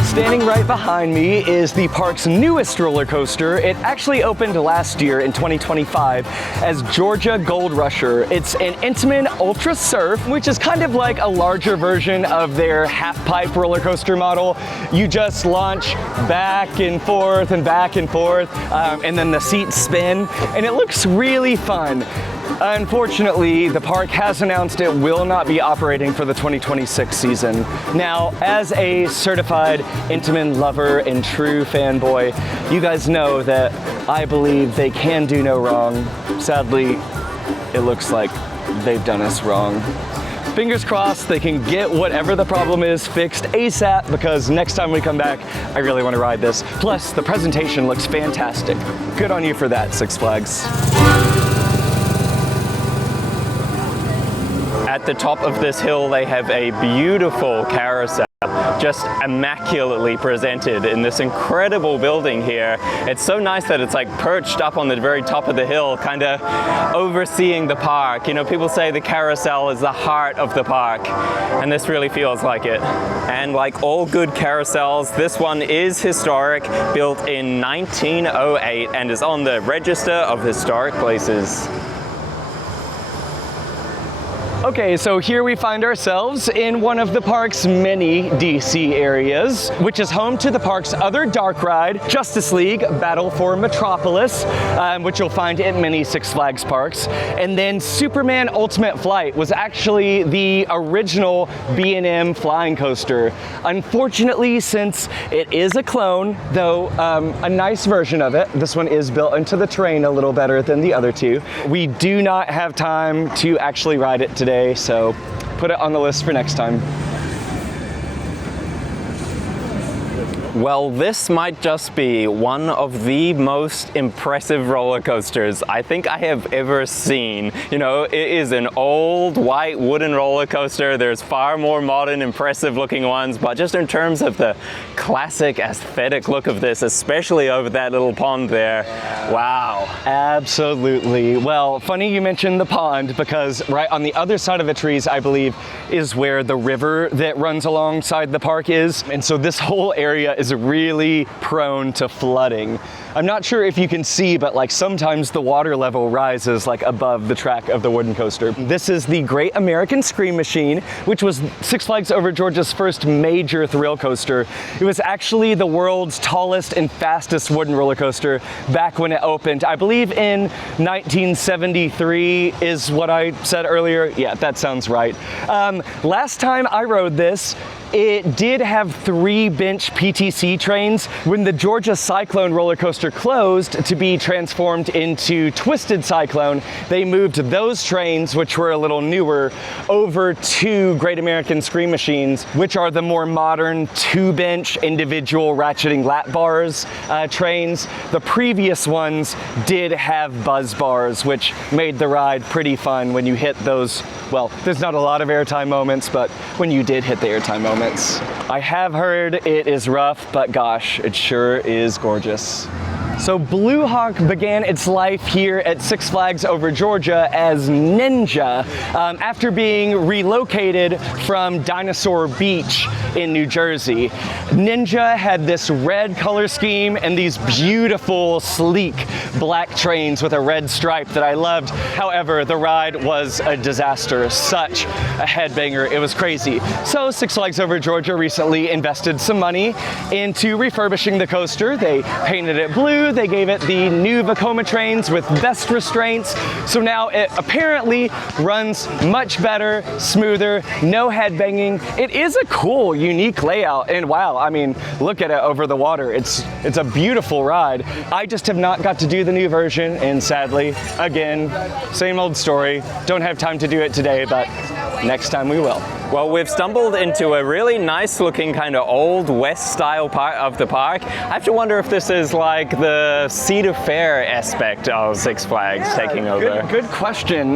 Standing right behind me is the park's newest roller coaster. It actually opened last year in 2025 as Georgia Goldrusher. It's an Intamin Ultra Surf, which is kind of like a larger version of their half-pipe roller coaster model. You just launch back and forth, and then the seats spin, and it looks really fun. Unfortunately, the park has announced it will not be operating for the 2026 season. Now, as a certified Intamin lover and true fanboy, you guys know that I believe they can do no wrong. Sadly, it looks like they've done us wrong. Fingers crossed they can get whatever the problem is fixed ASAP, because next time we come back, I really want to ride this. Plus, the presentation looks fantastic. Good on you for that, Six Flags. At the top of this hill, they have a beautiful carousel. just immaculately presented in this incredible building here. It's so nice that it's like perched up on the very top of the hill, kind of overseeing the park. You know, people say the carousel is the heart of the park, and this really feels like it. And like all good carousels, this one is historic, built in 1908, and is on the Register of Historic Places. Okay, so here we find ourselves in one of the park's many DC areas, which is home to the park's other dark ride, Justice League Battle for Metropolis, which you'll find at many Six Flags parks. And then Superman Ultimate Flight was actually the original B&M flying coaster. Unfortunately, since it is a clone, though a nice version of it, this one is built into the terrain a little better than the other two. We do not have time to actually ride it today, so put it on the list for next time. Well, this might just be one of the most impressive roller coasters I think I have ever seen. You know, it is an old white wooden roller coaster. There's far more modern, impressive looking ones, but just in terms of the classic aesthetic look of this, especially over that little pond there, wow. Absolutely. Well, funny you mentioned the pond, because right on the other side of the trees, I believe, is where the river that runs alongside the park is. And so this whole area is really prone to flooding. I'm not sure if you can see, but like sometimes the water level rises like above the track of the wooden coaster. This is the Great American Scream Machine, which was Six Flags Over Georgia's first major thrill coaster. It was actually the world's tallest and fastest wooden roller coaster back when it opened. I believe in 1973 is what I said earlier. Yeah, that sounds right. Last time I rode this, it did have 3-bench PTC trains. When the Georgia Cyclone roller coaster closed to be transformed into Twisted Cyclone, they moved those trains, which were a little newer, over to Great American Scream Machines, which are the more modern 2-bench individual ratcheting lap bars trains. The previous ones did have buzz bars, which made the ride pretty fun when you hit those. Well, there's not a lot of airtime moments, but when you did hit the airtime moments, I have heard it is rough, but gosh, it sure is gorgeous. So Blue Hawk began its life here at Six Flags Over Georgia as Ninja after being relocated from Dinosaur Beach in New Jersey. Ninja had this red color scheme and these beautiful, sleek black trains with a red stripe that I loved. However, the ride was a disaster, such a headbanger, it was crazy. So Six Flags Over Georgia recently invested some money into refurbishing the coaster. They painted it blue, they gave it the new Vekoma trains with best restraints, so now it apparently runs much better, smoother, no headbanging. It is a cool, unique layout, and wow, I mean, look at it over the water. It's a beautiful ride. I just have not got to do the new version, and sadly, again, same old story. Don't have time to do it today, but next time we will. Well, we've stumbled into a really nice looking kind of old west style part of the park. I have to wonder if this is like the Cedar Fair aspect of Six Flags taking over. Good question.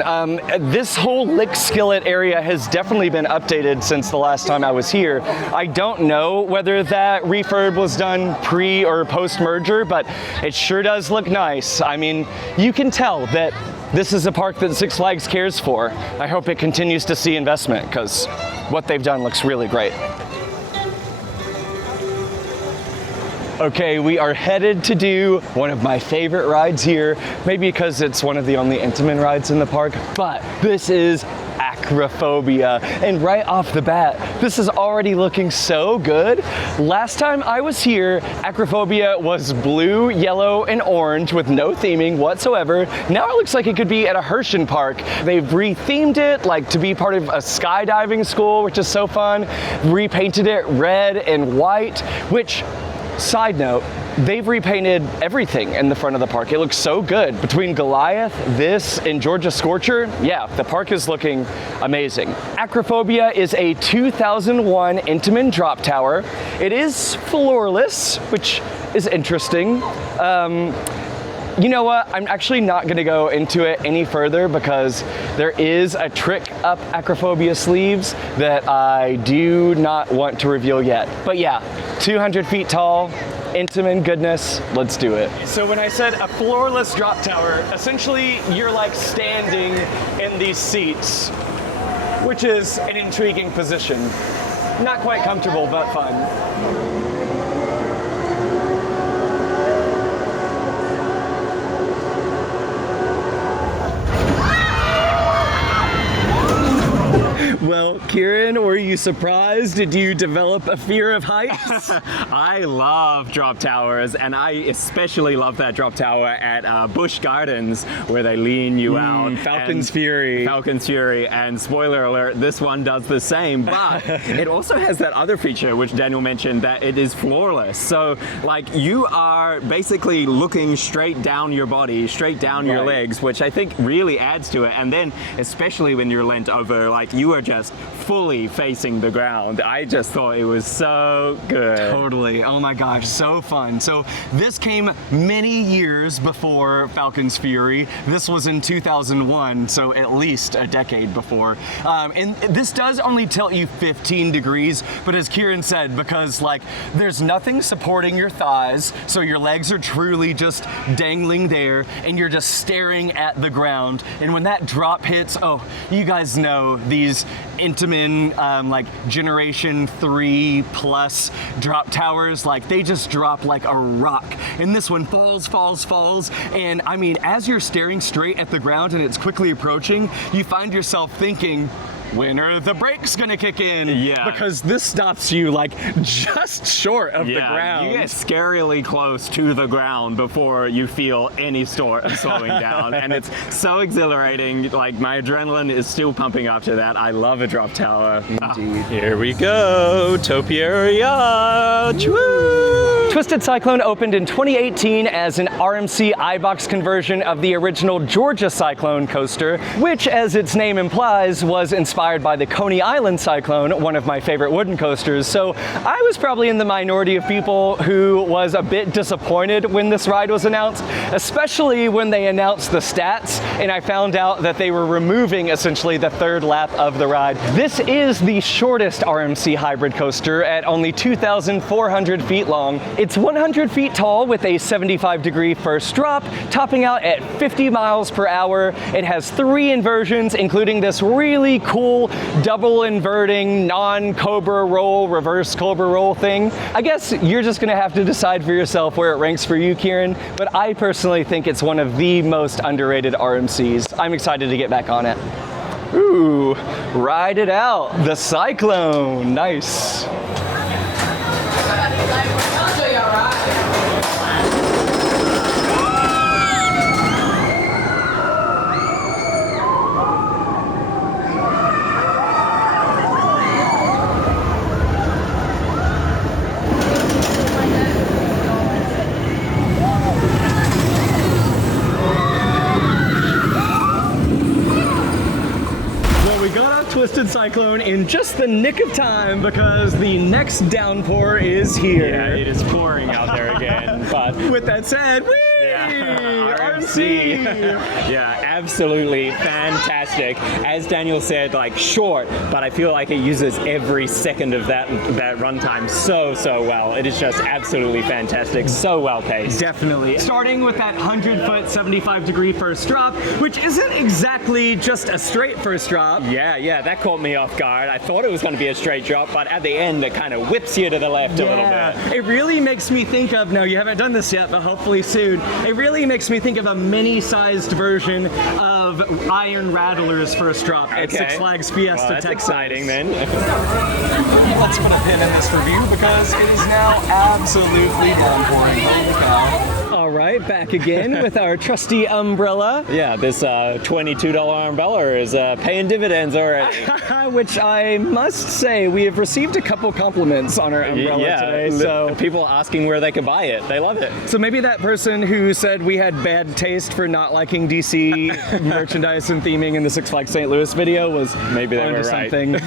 This whole lick skillet area has definitely been updated since the last time I was here. I don't know whether that refurb was done pre or post merger, but it sure does look nice. I mean, you can tell that this is a park that Six Flags cares for. I hope it continues to see investment, because what they've done looks really great. Okay, we are headed to do one of my favorite rides here, maybe because it's one of the only Intamin rides in the park, but this is Acrophobia. And right off the bat, this is already looking so good. Last time I was here, Acrophobia was blue, yellow, and orange with no theming whatsoever. Now it looks like it could be at a Hershey park. They've rethemed it like to be part of a skydiving school, which is so fun. Repainted it red and white, which, side note, they've repainted everything in the front of the park. It looks so good. Between Goliath, this, and Georgia Scorcher, yeah, the park is looking amazing. Acrophobia is a 2001 Intamin drop tower. It is floorless, which is interesting. You know what? I'm actually not going to go into it any further because there is a trick up Acrophobia sleeves that I do not want to reveal yet. But yeah, 200 feet tall, intimate goodness, let's do it. So when I said a floorless drop tower, essentially you're like standing in these seats, which is an intriguing position. Not quite comfortable, but fun. Well, Kieran, were you surprised? Did you develop a fear of heights? I love drop towers, and I especially love that drop tower at Busch Gardens where they lean you out. Falcon's Fury. Falcon's Fury, and spoiler alert, this one does the same, but it also has that other feature which Daniel mentioned, that it is floorless. So like you are basically looking straight down your body, straight down your legs, which I think really adds to it. And then especially when you're leant over, like you are just fully facing the ground. I just thought it was so good. Totally. Oh my gosh, so fun. So this came many years before Falcon's Fury. This was in 2001, so at least a decade before. And this does only tilt you 15 degrees, but as Kieran said, because like there's nothing supporting your thighs, so your legs are truly just dangling there and you're just staring at the ground. And when that drop hits, oh, you guys know these Intamin like generation 3 plus drop towers, like they just drop like a rock. And this one falls, and I mean, as you're staring straight at the ground and it's quickly approaching, you find yourself thinking, when are the brakes gonna kick in? Yeah. Because this stops you like just short of the ground. You get scarily close to the ground before you feel any slowing down. And it's so exhilarating. Like my adrenaline is still pumping after that. I love a drop tower. Indeed. Here we go, Topiary. Woo! Twisted Cyclone opened in 2018 as an RMC iBox conversion of the original Georgia Cyclone coaster, which, as its name implies, was inspired by the Coney Island Cyclone, one of my favorite wooden coasters. So I was probably in the minority of people who was a bit disappointed when this ride was announced, especially when they announced the stats and I found out that they were removing essentially the third lap of the ride. This is the shortest RMC hybrid coaster at only 2,400 feet long. It's 100 feet tall with a 75-degree first drop, topping out at 50 miles per hour. It has 3 inversions, including this really cool double inverting non-cobra roll, reverse cobra roll thing. I guess you're just gonna have to decide for yourself where it ranks for you, Kieran, but I personally think it's one of the most underrated RMCs. I'm excited to get back on it. Ooh, ride it out, the Cyclone, nice. Twisted Cyclone in just the nick of time because the next downpour is here. Yeah, it is pouring out there again. But with that said, whee! RMC. Yeah, absolutely fantastic. As Daniel said, like short, but I feel like it uses every second of that runtime so well. It is just absolutely fantastic. So well paced. Definitely. Starting with that 100-foot, 75-degree first drop, which isn't exactly just a straight first drop. Yeah, that caught me off guard. I thought it was going to be a straight drop, but at the end, it kind of whips you to the left a little bit. It really makes me think of, no, you haven't done this yet, but hopefully soon, it really makes me think of a mini-sized version of Iron Rattler's first drop at Six Flags Fiesta, Texas. Exciting then. Let's put a pin in this review because it is now absolutely downpouring. Holy cow. All right, back again with our trusty umbrella. Yeah, this $22 umbrella is paying dividends already. Which I must say, we have received a couple compliments on our umbrella today. So people asking where they could buy it. They love it. So maybe that person who said we had bad taste for not liking DC merchandise and theming in the Six Flags St. Louis video was maybe they were right. Something.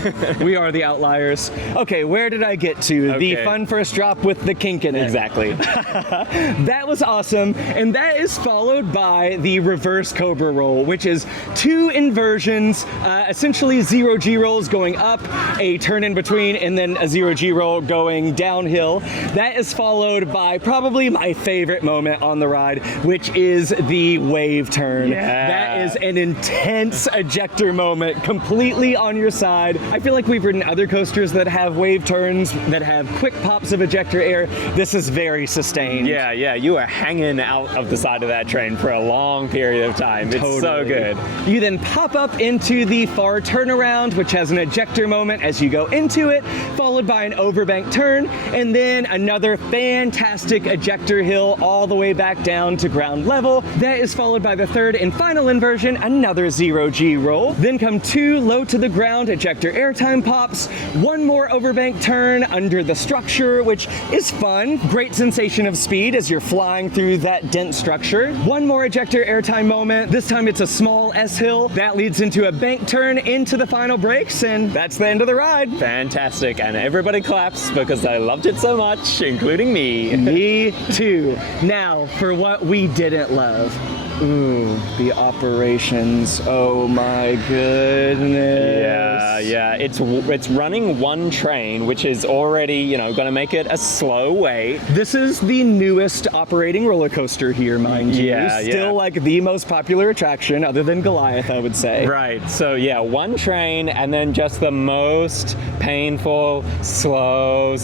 We are the outliers. Okay, where did I get to? Okay. The fun first drop with the kink in it. Exactly. That was awesome. awesome. And that is followed by the reverse Cobra roll, which is 2 inversions, essentially 0G rolls going up, a turn in between, and then a 0G roll going downhill. That is followed by probably my favorite moment on the ride, which is the wave turn. Yeah. That is an intense ejector moment, completely on your side. I feel like we've ridden other coasters that have wave turns, that have quick pops of ejector air. This is very sustained. Yeah, you are hanging out of the side of that train for a long period of time. It's so good. You then pop up into the far turnaround, which has an ejector moment as you go into it, followed by an overbank turn, and then another fantastic ejector hill all the way back down to ground level. That is followed by the third and final inversion, another 0G roll. Then come 2 low to the ground ejector airtime pops, 1 more overbank turn under the structure, which is fun. Great sensation of speed as you're flying through that dense structure. 1 more ejector airtime moment. This time it's a small S-hill. That leads into a bank turn into the final brakes, and that's the end of the ride. Fantastic, and everybody claps because I loved it so much, including me. Me too. Now, for what we didn't love. Ooh, the operations. Oh my goodness. Yeah. It's running 1 train, which is already, going to make it a slow wait. This is the newest operating roller coaster here, mind you. Still like the most popular attraction other than Goliath, I would say. Right. So 1 train, and then just the most painful, slow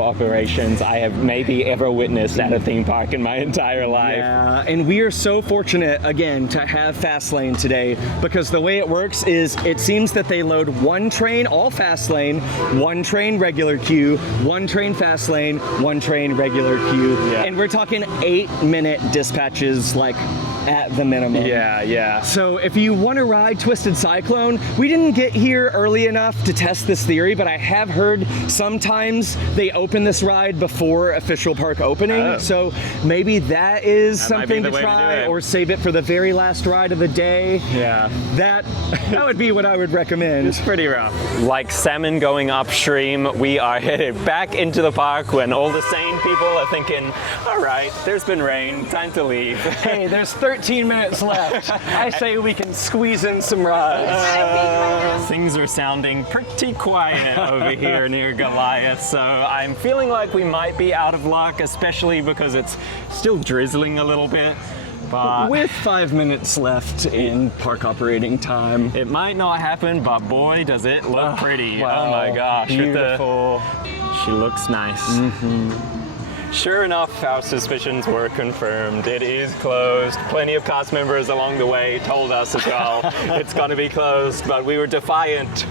operations I have maybe ever witnessed at a theme park in my entire life. Yeah, and we are so fortunate, again, to have Fastlane today, because the way it works is it seems that they load 1 train, all Fastlane, 1 train regular queue, 1 train Fastlane, 1 train regular queue. Yeah. And we're talking 8-minute dispatches, like, at the minimum. Yeah. So if you want to ride Twisted Cyclone, we didn't get here early enough to test this theory, but I have heard sometimes they open this ride before official park opening. Oh. So maybe that is That might be something the to way to try, do it. or save it for the very last ride of the day. Yeah. That would be what I would recommend. It's pretty rough. Like salmon going upstream, we are headed back into the park when all the sane people are thinking, all right, there's been rain, time to leave. Hey, there's 13 minutes left. I say we can squeeze in some rides. Things are sounding pretty quiet over here near Goliath, so I'm feeling like we might be out of luck, especially because it's still drizzling a little bit. But With 5 minutes left in park operating time. it might not happen, but boy, does it look pretty. Wow. Oh my gosh. Beautiful. She looks nice. Sure enough, our suspicions were confirmed. It is closed. Plenty of cast members along the way told us as well it's going to be closed, but we were defiant.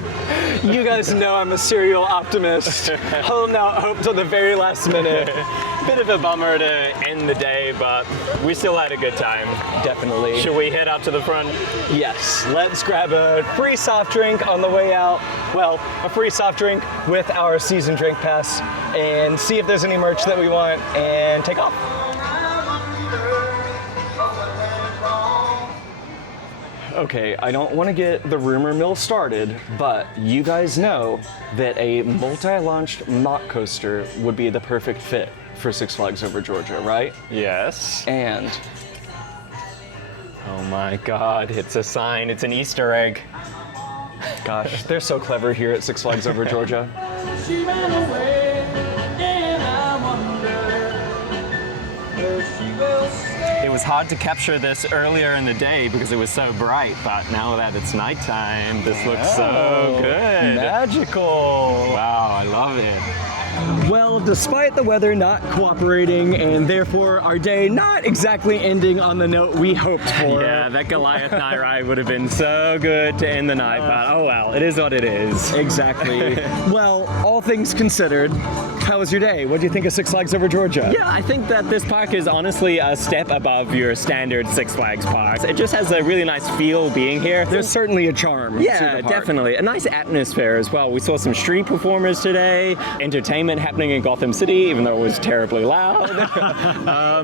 You guys know I'm a serial optimist. Holding out hope till the very last minute. Bit of a bummer to end the day, but we still had a good time. Definitely. Should we head up to the front? Yes, let's grab a free soft drink on the way out. Well, a free soft drink with our season drink pass, and see if there's any merch that we want, and take off. Okay, I don't want to get the rumor mill started, but you guys know that a multi-launched mock coaster would be the perfect fit for Six Flags Over Georgia, right? Yes. And Oh my God, it's a sign. It's an Easter egg. gosh, they're so clever here at Six Flags Over Georgia. She ran away, and I wonder where she will stay. It was hard to capture this earlier in the day because it was so bright, but now that it's nighttime, this looks so good. Magical. Wow, I love it. Well, despite the weather not cooperating and therefore our day not exactly ending on the note we hoped for. Yeah, that Goliath night ride would have been so good to end the night, but oh well, it is what it is. Exactly. Well, all things considered, how was your day? What do you think of Six Flags Over Georgia? Yeah, I think that this park is honestly a step above your standard Six Flags parks. It just has a really nice feel being here. There's certainly a charm to Yeah, the park. definitely. A nice atmosphere as well. We saw some street performers today, entertainment happening in Gotham Gotham City, even though it was terribly loud.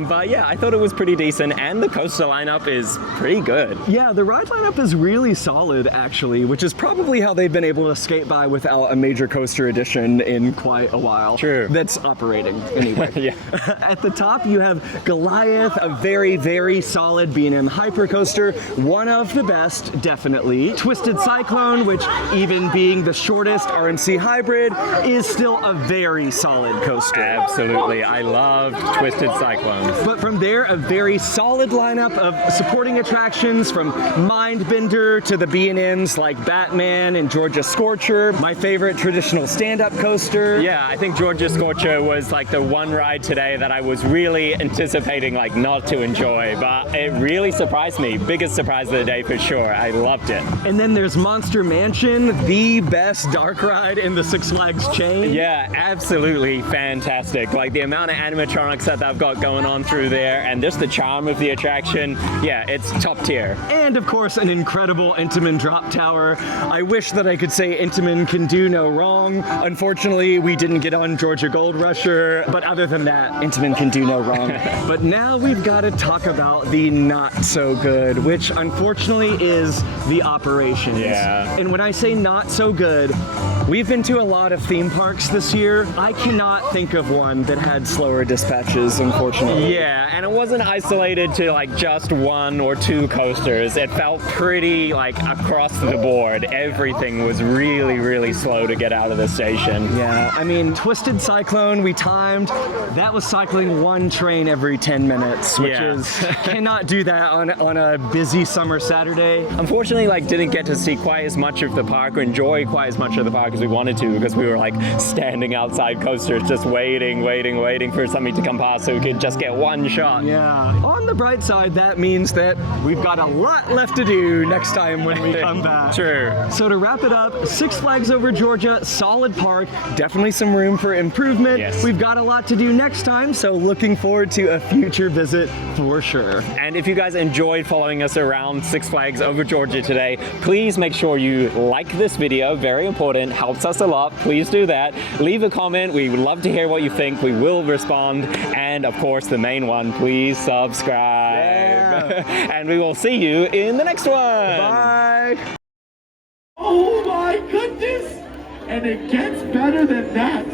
But yeah, I thought it was pretty decent, and the coaster lineup is pretty good. Yeah, the ride lineup is really solid, actually, which is probably how they've been able to skate by without a major coaster edition in quite a while. True. That's operating, anyway. Yeah. At the top, you have Goliath, a very, very solid B&M hypercoaster. One of the best, definitely. Twisted Cyclone, which, even being the shortest RMC hybrid, is still a very solid coaster. Absolutely. I loved Twisted Cyclone. But from there, a very solid lineup of supporting attractions, from Mindbender to the B&Ms like Batman and Georgia Scorcher. My favorite traditional stand-up coaster. Yeah, I think Georgia Scorcher was like the one ride today that I was really anticipating like not to enjoy, but it really surprised me. Biggest surprise of the day for sure. I loved it. And then there's Monster Mansion, the best dark ride in the Six Flags chain. Yeah, absolutely fantastic. Like the amount of animatronics that they've got going on through there, and just the charm of the attraction. Yeah, it's top tier. And of course, an incredible Intamin drop tower. I wish that I could say Intamin can do no wrong. Unfortunately, we didn't get on Georgia Goldrusher, but other than that, Intamin can do no wrong. But now we've got to talk about the not so good, which unfortunately is the operations. Yeah. And when I say not so good, we've been to a lot of theme parks this year. I cannot think of one that had slower dispatches, unfortunately. Yeah, and it wasn't isolated to like just one or two coasters. It felt pretty like across the board. Everything was really, really slow to get out of the station. Yeah, I mean, Twisted Cyclone, we timed. That was cycling one train every 10 minutes, which Yeah. is, cannot do that on a busy summer Saturday. Unfortunately, like didn't get to see quite as much of the park or enjoy quite as much of the park as we wanted to, because we were like standing outside coasters just waiting for something to come past so we could just get one shot. Yeah. On the bright side, that means that we've got a lot left to do next time when we come back. True. So to wrap it up, Six Flags Over Georgia, solid park, definitely some room for improvement. Yes. We've got a lot to do next time, so looking forward to a future visit for sure. And if you guys enjoyed following us around Six Flags Over Georgia today, please make sure you like this video. Very important, helps us a lot. Please do that. Leave a comment. We would love to hear what you think. We will respond. And of course, the main one, please subscribe. Yeah. And we will see you in the next one. Bye. Oh my goodness! And it gets better than that.